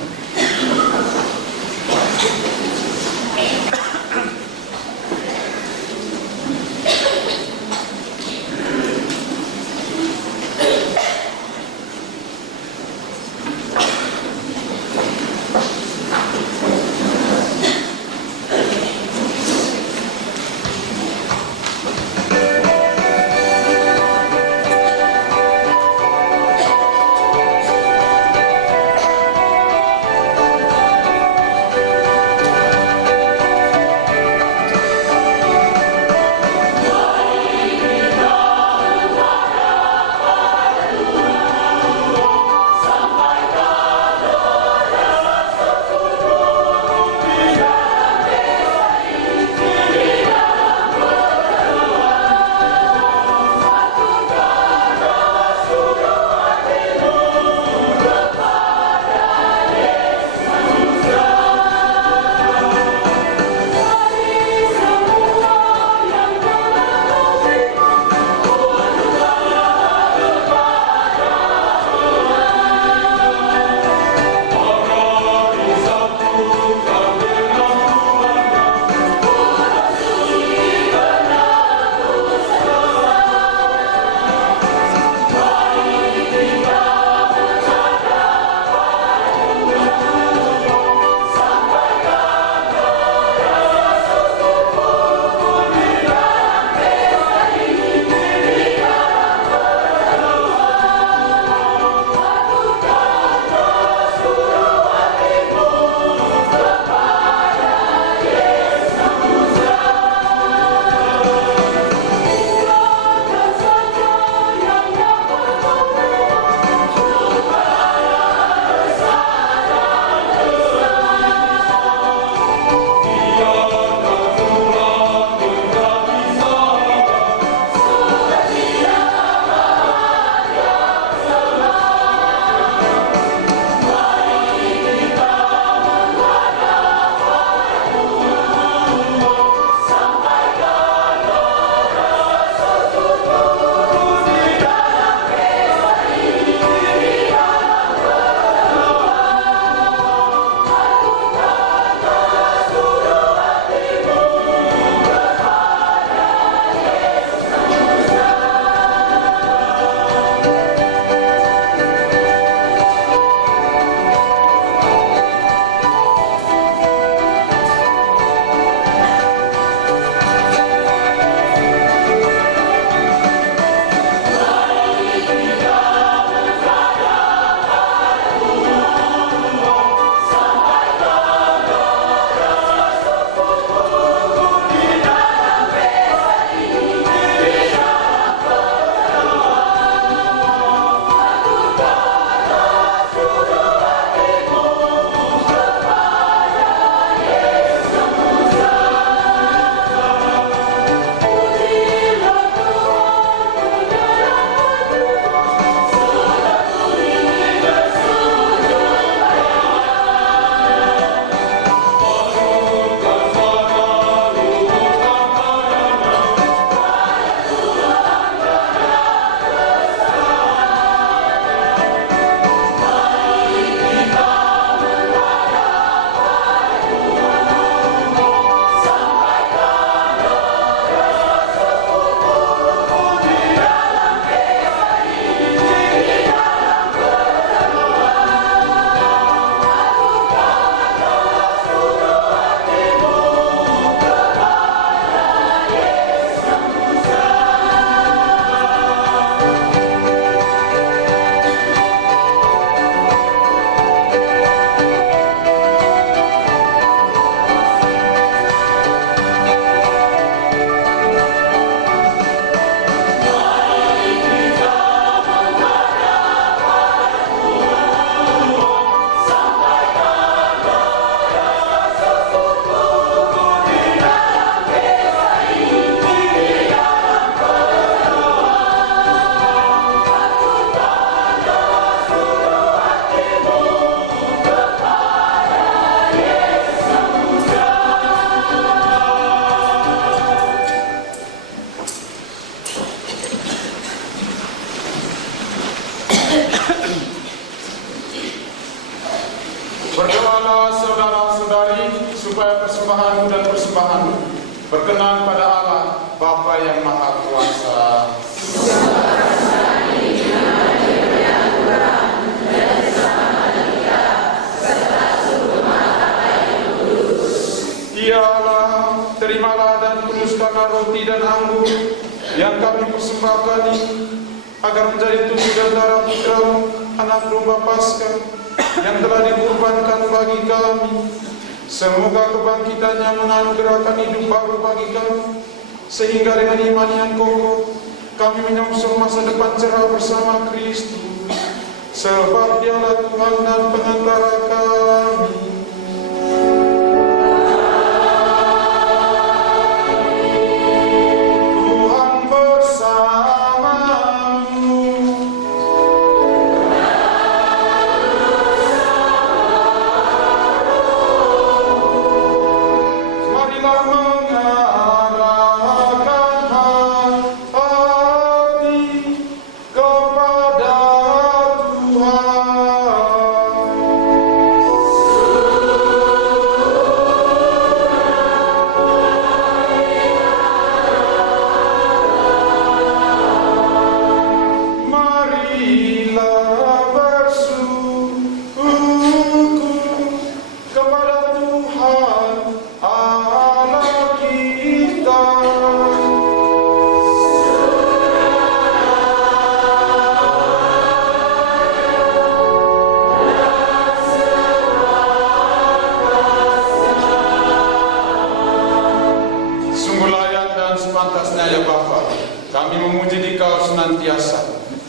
segala saudara-saudari supaya persembahanmu dan persembahanmu berkenan pada Allah Bapa yang Maha Kuasa. Ya Allah, terimalah dan kuduskanlah roti dan anggur yang kami persembahkan ini, agar menjadi tubuh dan darah Putra-Mu, Anak Domba Paskah, yang telah dikurbankan bagi kami. Semoga kebangkitannya menganugerahkan hidup baru bagi kami, sehingga dengan iman yang kokoh kami menyongsong masa depan cerah bersama Kristus, sebab Dialah Tuhan dan pengantara kami.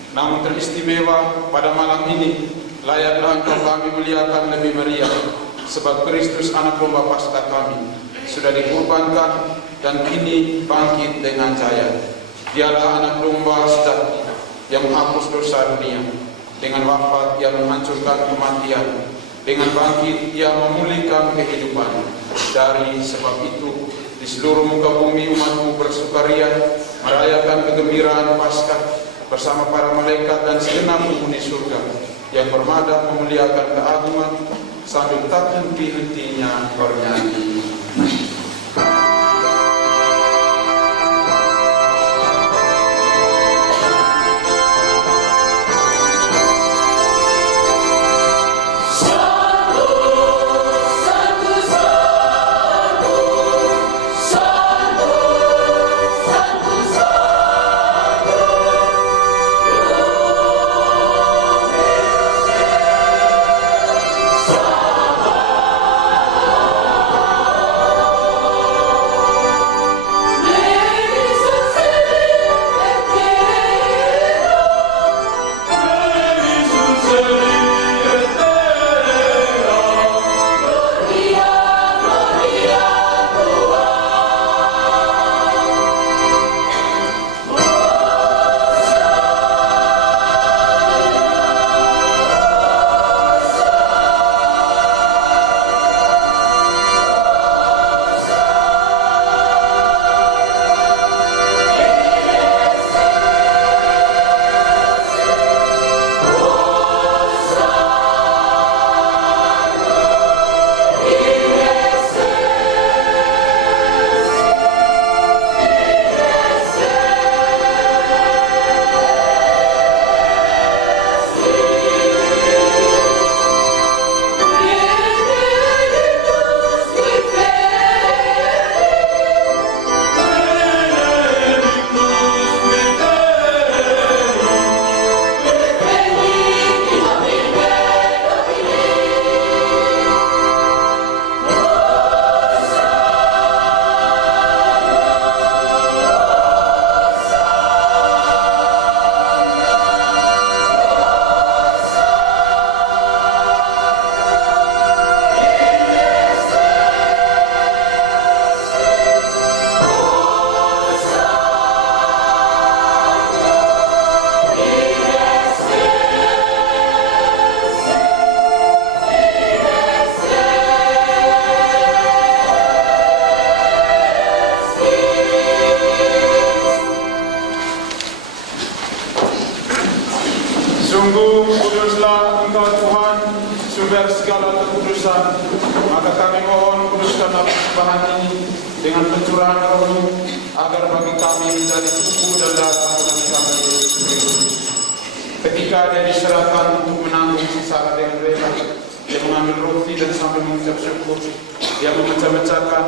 Namun teristimewa pada malam ini, layaklah Engkau kami muliakan lebih meriah, sebab Kristus Anak Domba Paskah kami sudah dikurbankan dan kini bangkit dengan jaya. Dialah Anak Domba sejati yang menghapus dosa dunia. Dengan wafat Ia menghancurkan kematian, dengan bangkit Ia memulihkan kehidupan. Dari sebab itu, di seluruh muka bumi umat-Mu bersukaria merayakan kegembiraan Paskah bersama para malaikat dan segenap penghuni surga yang bermadah memuliakan keagungan sambil tak henti-hentinya bernyanyi. sumber segala kekudusan, maka kami mohon kuduskanlah persembahan ini dengan pencurahan roh-Mu, agar bagi kami menjadi tubuh dan darah Tuhan kami Yesus Kristus. Ketika Dia diserahkan untuk menanggung sengsara dengan rela, Dia mengambil roti dan sambil mengucap syukur, Dia memecah-mecahkan,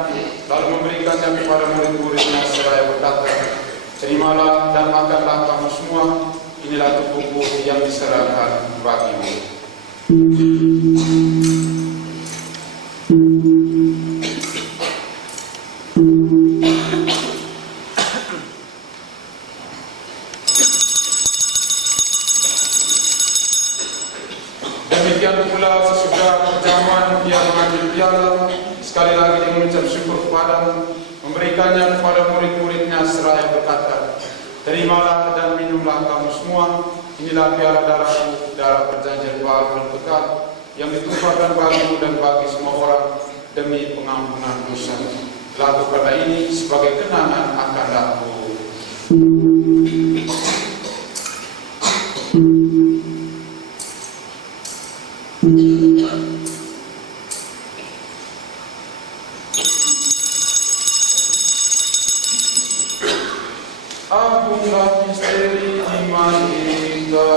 lalu memberikannya kepada murid-muridnya seraya berkata, "Terimalah dan makanlah kamu semua, inilah tubuhku yang diserahkan bagimu." Demikian pula sesudah perjamuan Dia mengambil piala, sekali lagi Dia mengucap syukur kepadamu, memberikannya kepada murid-muridnya seraya berkata, "Terimalah dan minumlah kamu semua, inilah piala darahku, darah perjanjian baru dan kekal, yang ditumpahkan bagimu dan bagi semua orang demi pengampunan dosa. Lakukanlah ini sebagai kenangan akan aku." Agunglah misteri iman kita.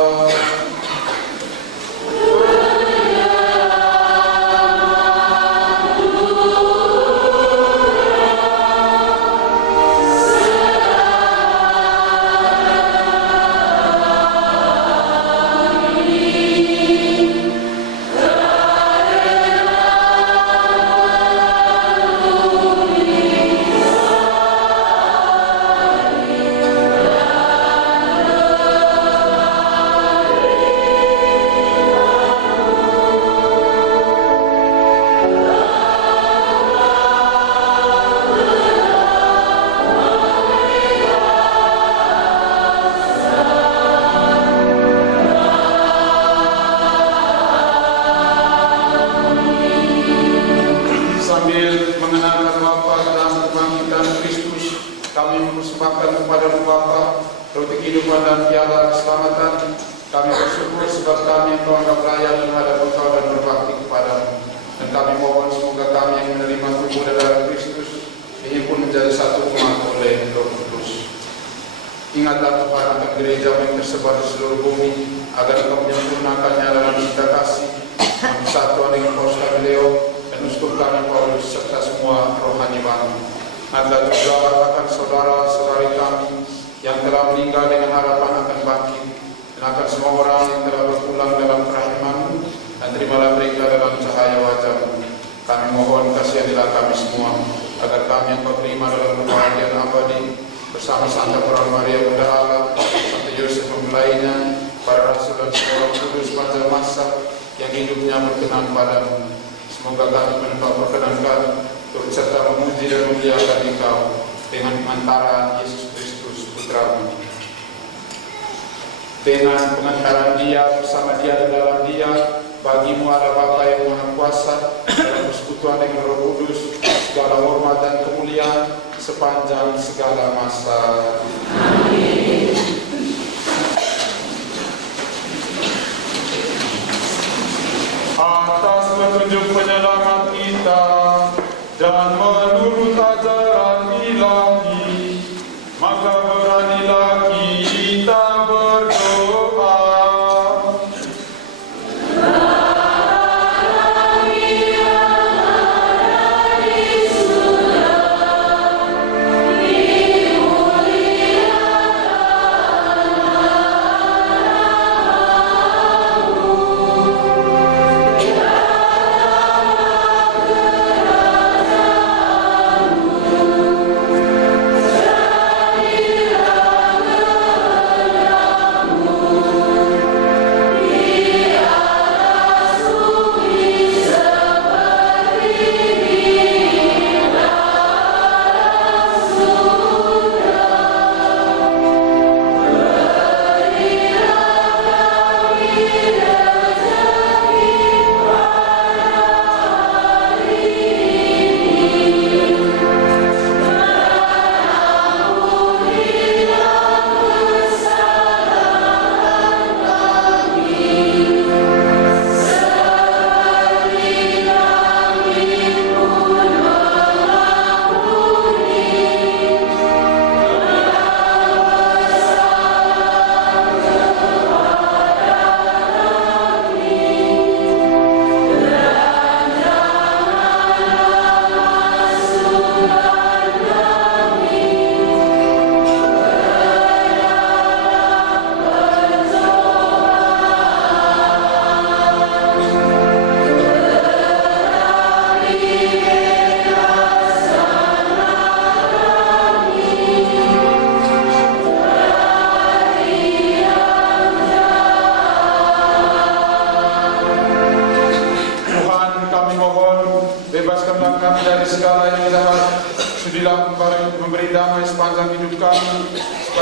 roti kehidupan dan piala keselamatan. Kami bersyukur sebab kami Engkau anggap layak menghadap Engkau dan berbakti kepadamu. Dan kami mohon semoga kami yang menerima tubuh dan darah Kristus dihimpun menjadi satu umat oleh Roh Kudus. Ingatlah Tuhan akan gereja yang tersebar di seluruh bumi, agar Engkau menyempurnakannya dalam cinta kasih, persatuan dengan Paus Leo dan uskup kami Paulus serta semua rohani bangsa. Ingatlah juga akan saudara-saudari kami yang telah meninggal dengan harapan akan bangkit, dan akan semua orang yang telah berpulang dalam kerahiman-Mu, dan terimalah mereka dalam cahaya wajah-Mu. Kami mohon kasihanilah kami semua, agar kami yang Kau terima dalam kebahagiaan abadi bersama Santa Peran Maria Bunda Allah, Santo Yosef mempelainya, para rasul dan semua orang kudus pada masa yang hidupnya berkenan padamu. Semoga kami Engkau perkenankan turut serta memuji dan memuliakan Engkau dengan pengantaran Yesus Kristus Putra-Mu. Dengan pengantaran Dia, bersama Dia dan dalam Dia, bagimu ada Bapa yang Maha Kuasa, dalam persekutuan dengan Roh Kudus, segala hormat dan kemuliaan sepanjang segala masa. Amin. Atas petunjuk penyelamat kita dan menurut ajaran ilahi, maka beranilah kita berdoa.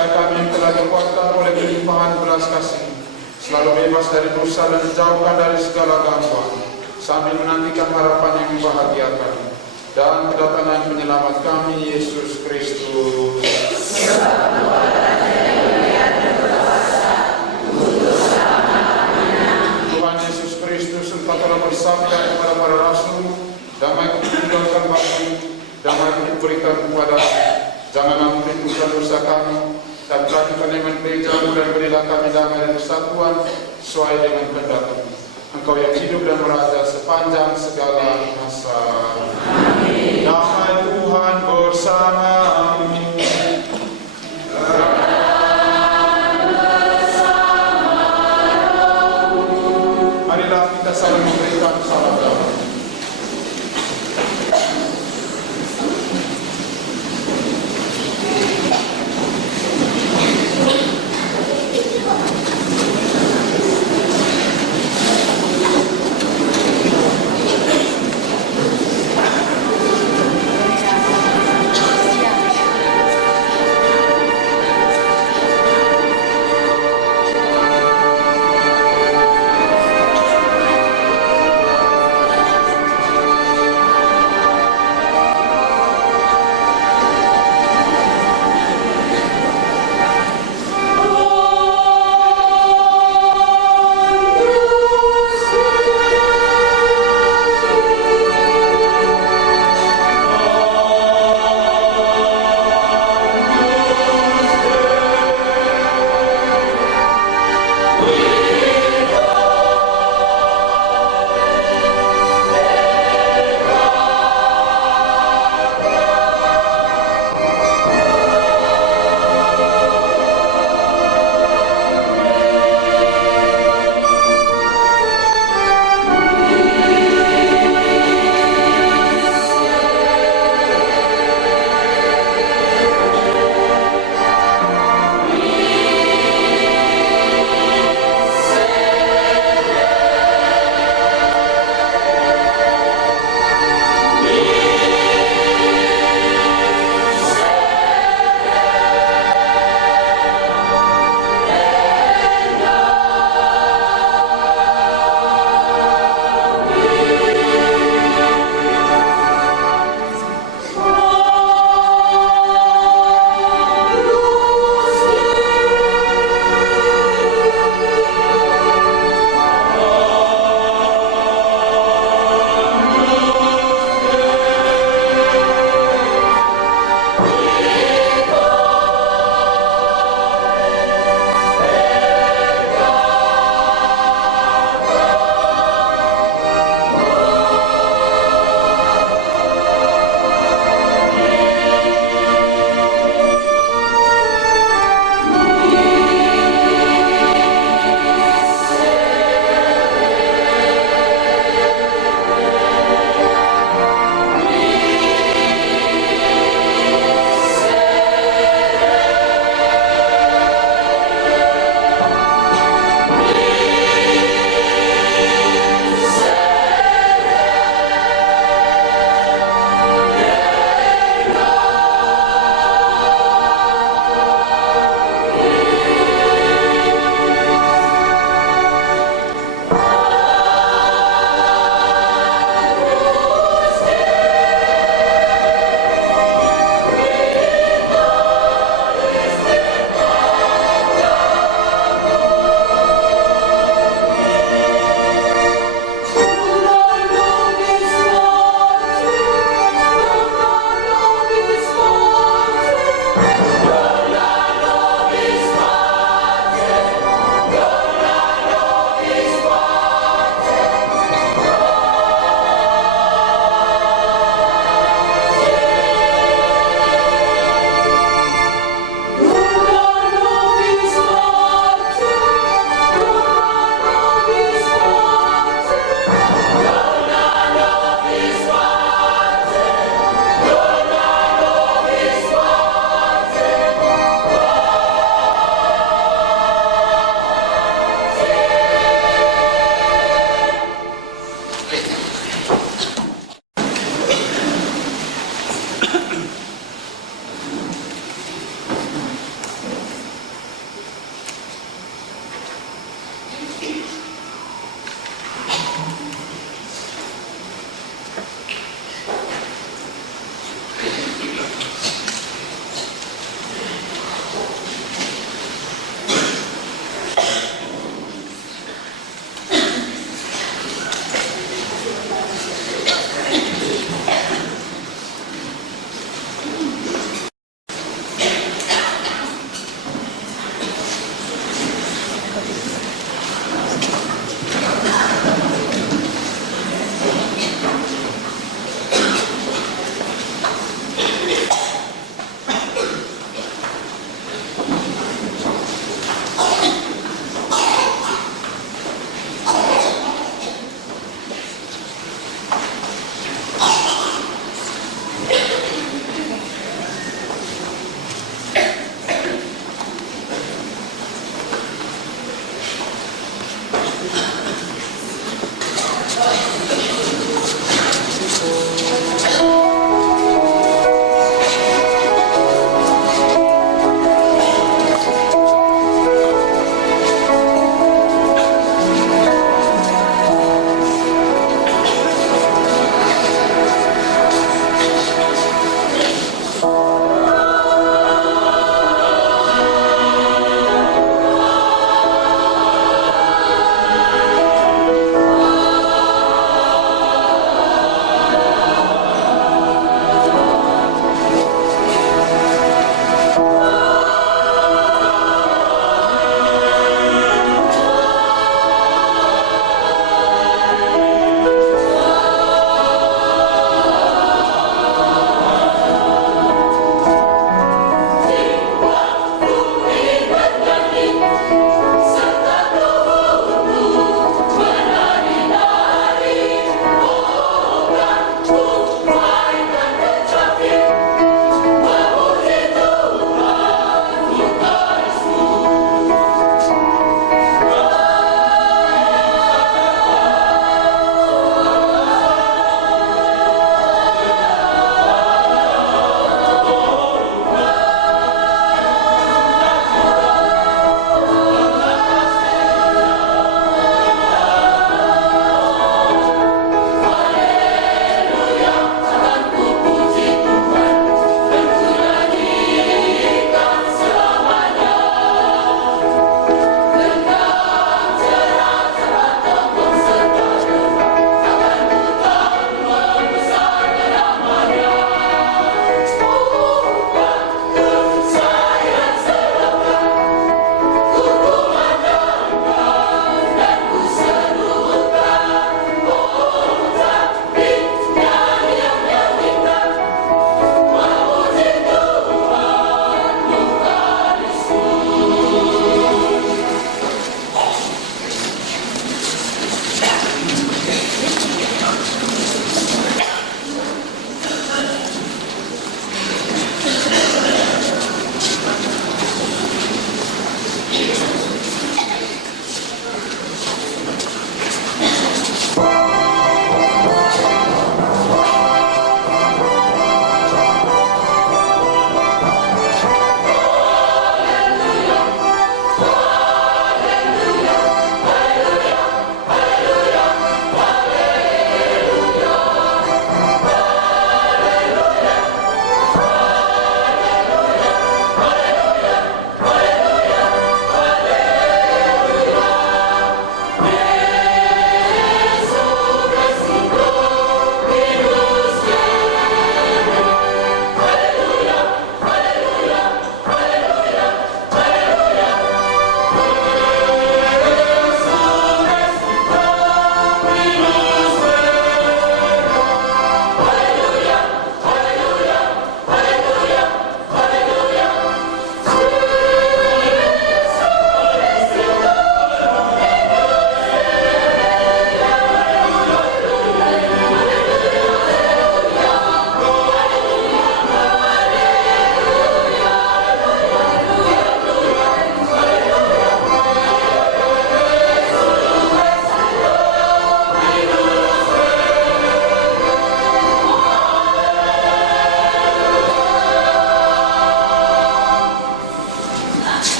supaya kami yang telah dikuatkan oleh kelimpahan belas kasih, selalu bebas dari dosa dan dijauhkan dari segala gangguan, sambil menantikan harapan yang membahagiakan dan kedatangan penyelamat kami, Yesus Kristus. Tuhan Yesus Kristus, Engkau telah bersabda kepada para rasul, damai kutinggalkan bagimu, damai kuberikan kepadamu. Janganlah memperhitungkan dosa kami, dan perhatikan iman gerejamu, dan berilah kami damai dan kesatuan sesuai dengan kehendak-Mu. Engkau yang hidup dan meraja sepanjang segala masa. Amin. Damai Tuhan bersamamu. Marilah kita saling memberikan salam damai.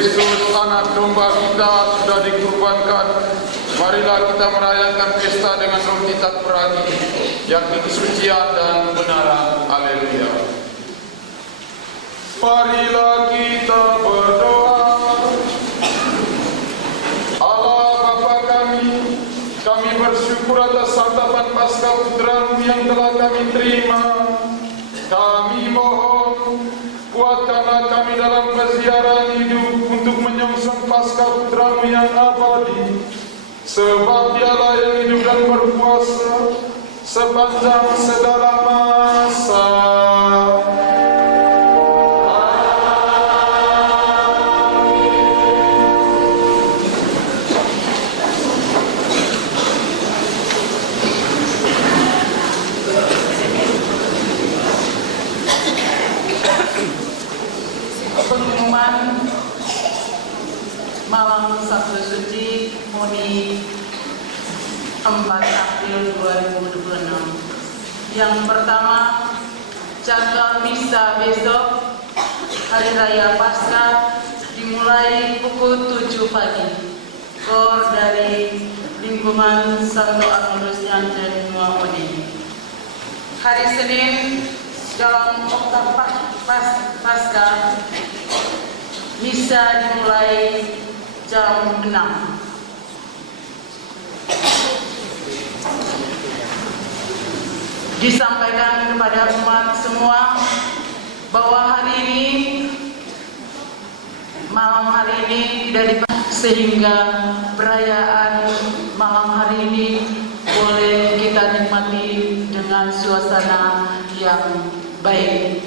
Kristus, anak domba kita, sudah dikurbankan. Marilah kita merayakan pesta dengan roti tak beragi, yakni kesucian dan kebenaran. Haleluya. Marilah kita berdoa. Allah Bapa kami bersyukur atas santapan Paskah Putra-Mu yang telah kami terima. Kami mohon, kuatkanlah kami dalam persiaran hidup untuk menyongsong Paskah Putra-Mu yang abadi. Sebab Dialah yang hidup dan berkuasa sepanjang segala masa. Pengumuman malam Sabtu Suci Muni 4 April 2026. Yang pertama, jadwal misa besok Hari Raya Paskah dimulai pukul 7 pagi. Kor dari lingkungan Santo Agustus Yanjen Muamudi. Hari Senin dalam oktav Paskah misa dimulai jam 6. Disampaikan kepada umat semua bahwa malam hari ini tidak dipakai, sehingga perayaan malam hari ini boleh kita nikmati dengan suasana yang baik.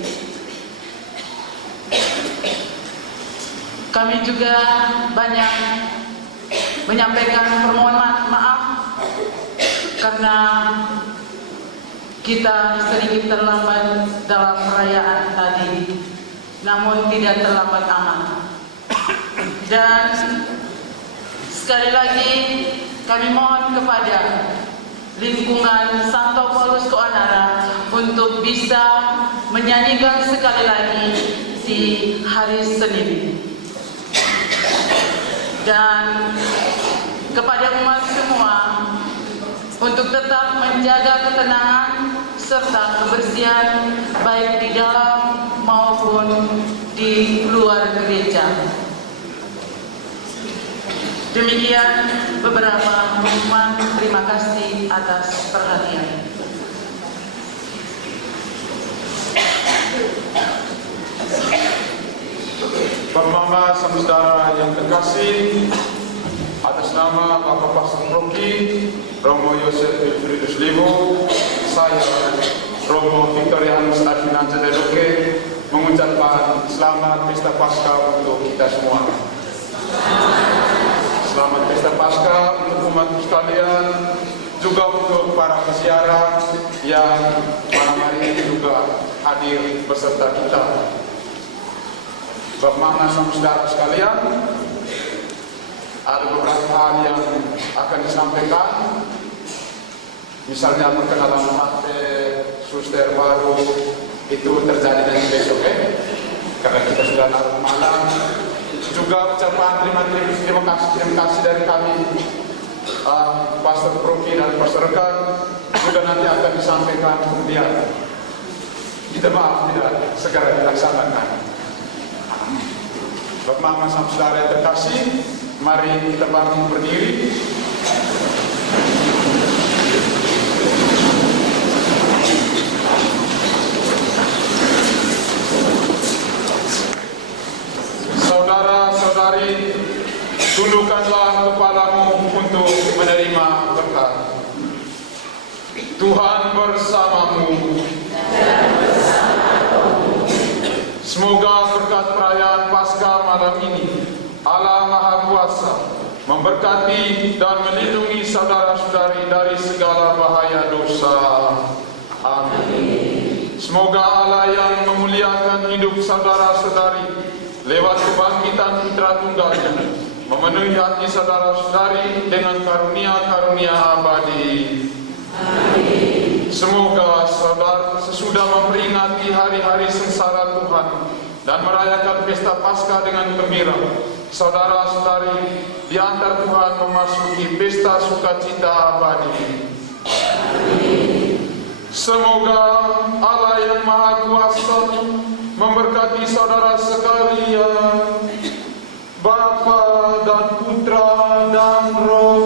Kami juga banyak menyampaikan permohonan maaf karena kita sedikit terlambat dalam perayaan tadi, namun tidak terlambat aman. Dan sekali lagi kami mohon kepada lingkungan Santo Paulus Koanara untuk bisa menyanyikan sekali lagi di hari Senin. Dan kepada umat semua untuk tetap menjaga ketenangan serta kebersihan baik di dalam maupun di luar gereja. Demikian beberapa pengumuman. Terima kasih atas perhatian. Bapak Mama, saudara yang terkasih, atas nama Bapak Pastor Rocky, Romo Yosef Wilfridus Libo, saya Romo Victorianus Adinanza Dedoke mengucapkan selamat Pesta Paskah untuk kita semua. Selamat Pesta Paskah untuk umat sekalian, juga untuk para peziarah yang malam hari ini juga hadir beserta kita. Bapak Mama sama saudara sekalian, ada beberapa hal yang akan disampaikan. Misalnya perkenalan partai suster baru itu terjadi nanti besok karena kita sudah larut malam. Juga ucapan terima kasih dari kami Pastor Proki dan Pastor Rekan juga nanti akan disampaikan kemudian. Kita maaf tidak segera dilaksanakan. Bapak Mama sama saudara yang terkasih, mari kita bangun berdiri. Saudara-saudari, tundukkanlah kepalamu untuk menerima berkat. Tuhan bersamamu. Semoga berkat perayaan Paskah malam ini Allah Maha Kuasa memberkati dan melindungi saudara-saudari dari segala bahaya dosa. Amin. Semoga Allah yang memuliakan hidup saudara-saudari lewat kebangkitan Putra Tunggalnya memenuhi hati saudara-saudari dengan karunia-karunia abadi. Amin. Semoga saudara sesudah memperingati hari-hari sengsara Tuhan dan merayakan pesta Paskah dengan gembira, saudara-saudari diantar Tuhan memasuki pesta sukacita abadi. Semoga Allah yang Maha Kuasa memberkati saudara sekalian, Bapa dan Putra dan Roh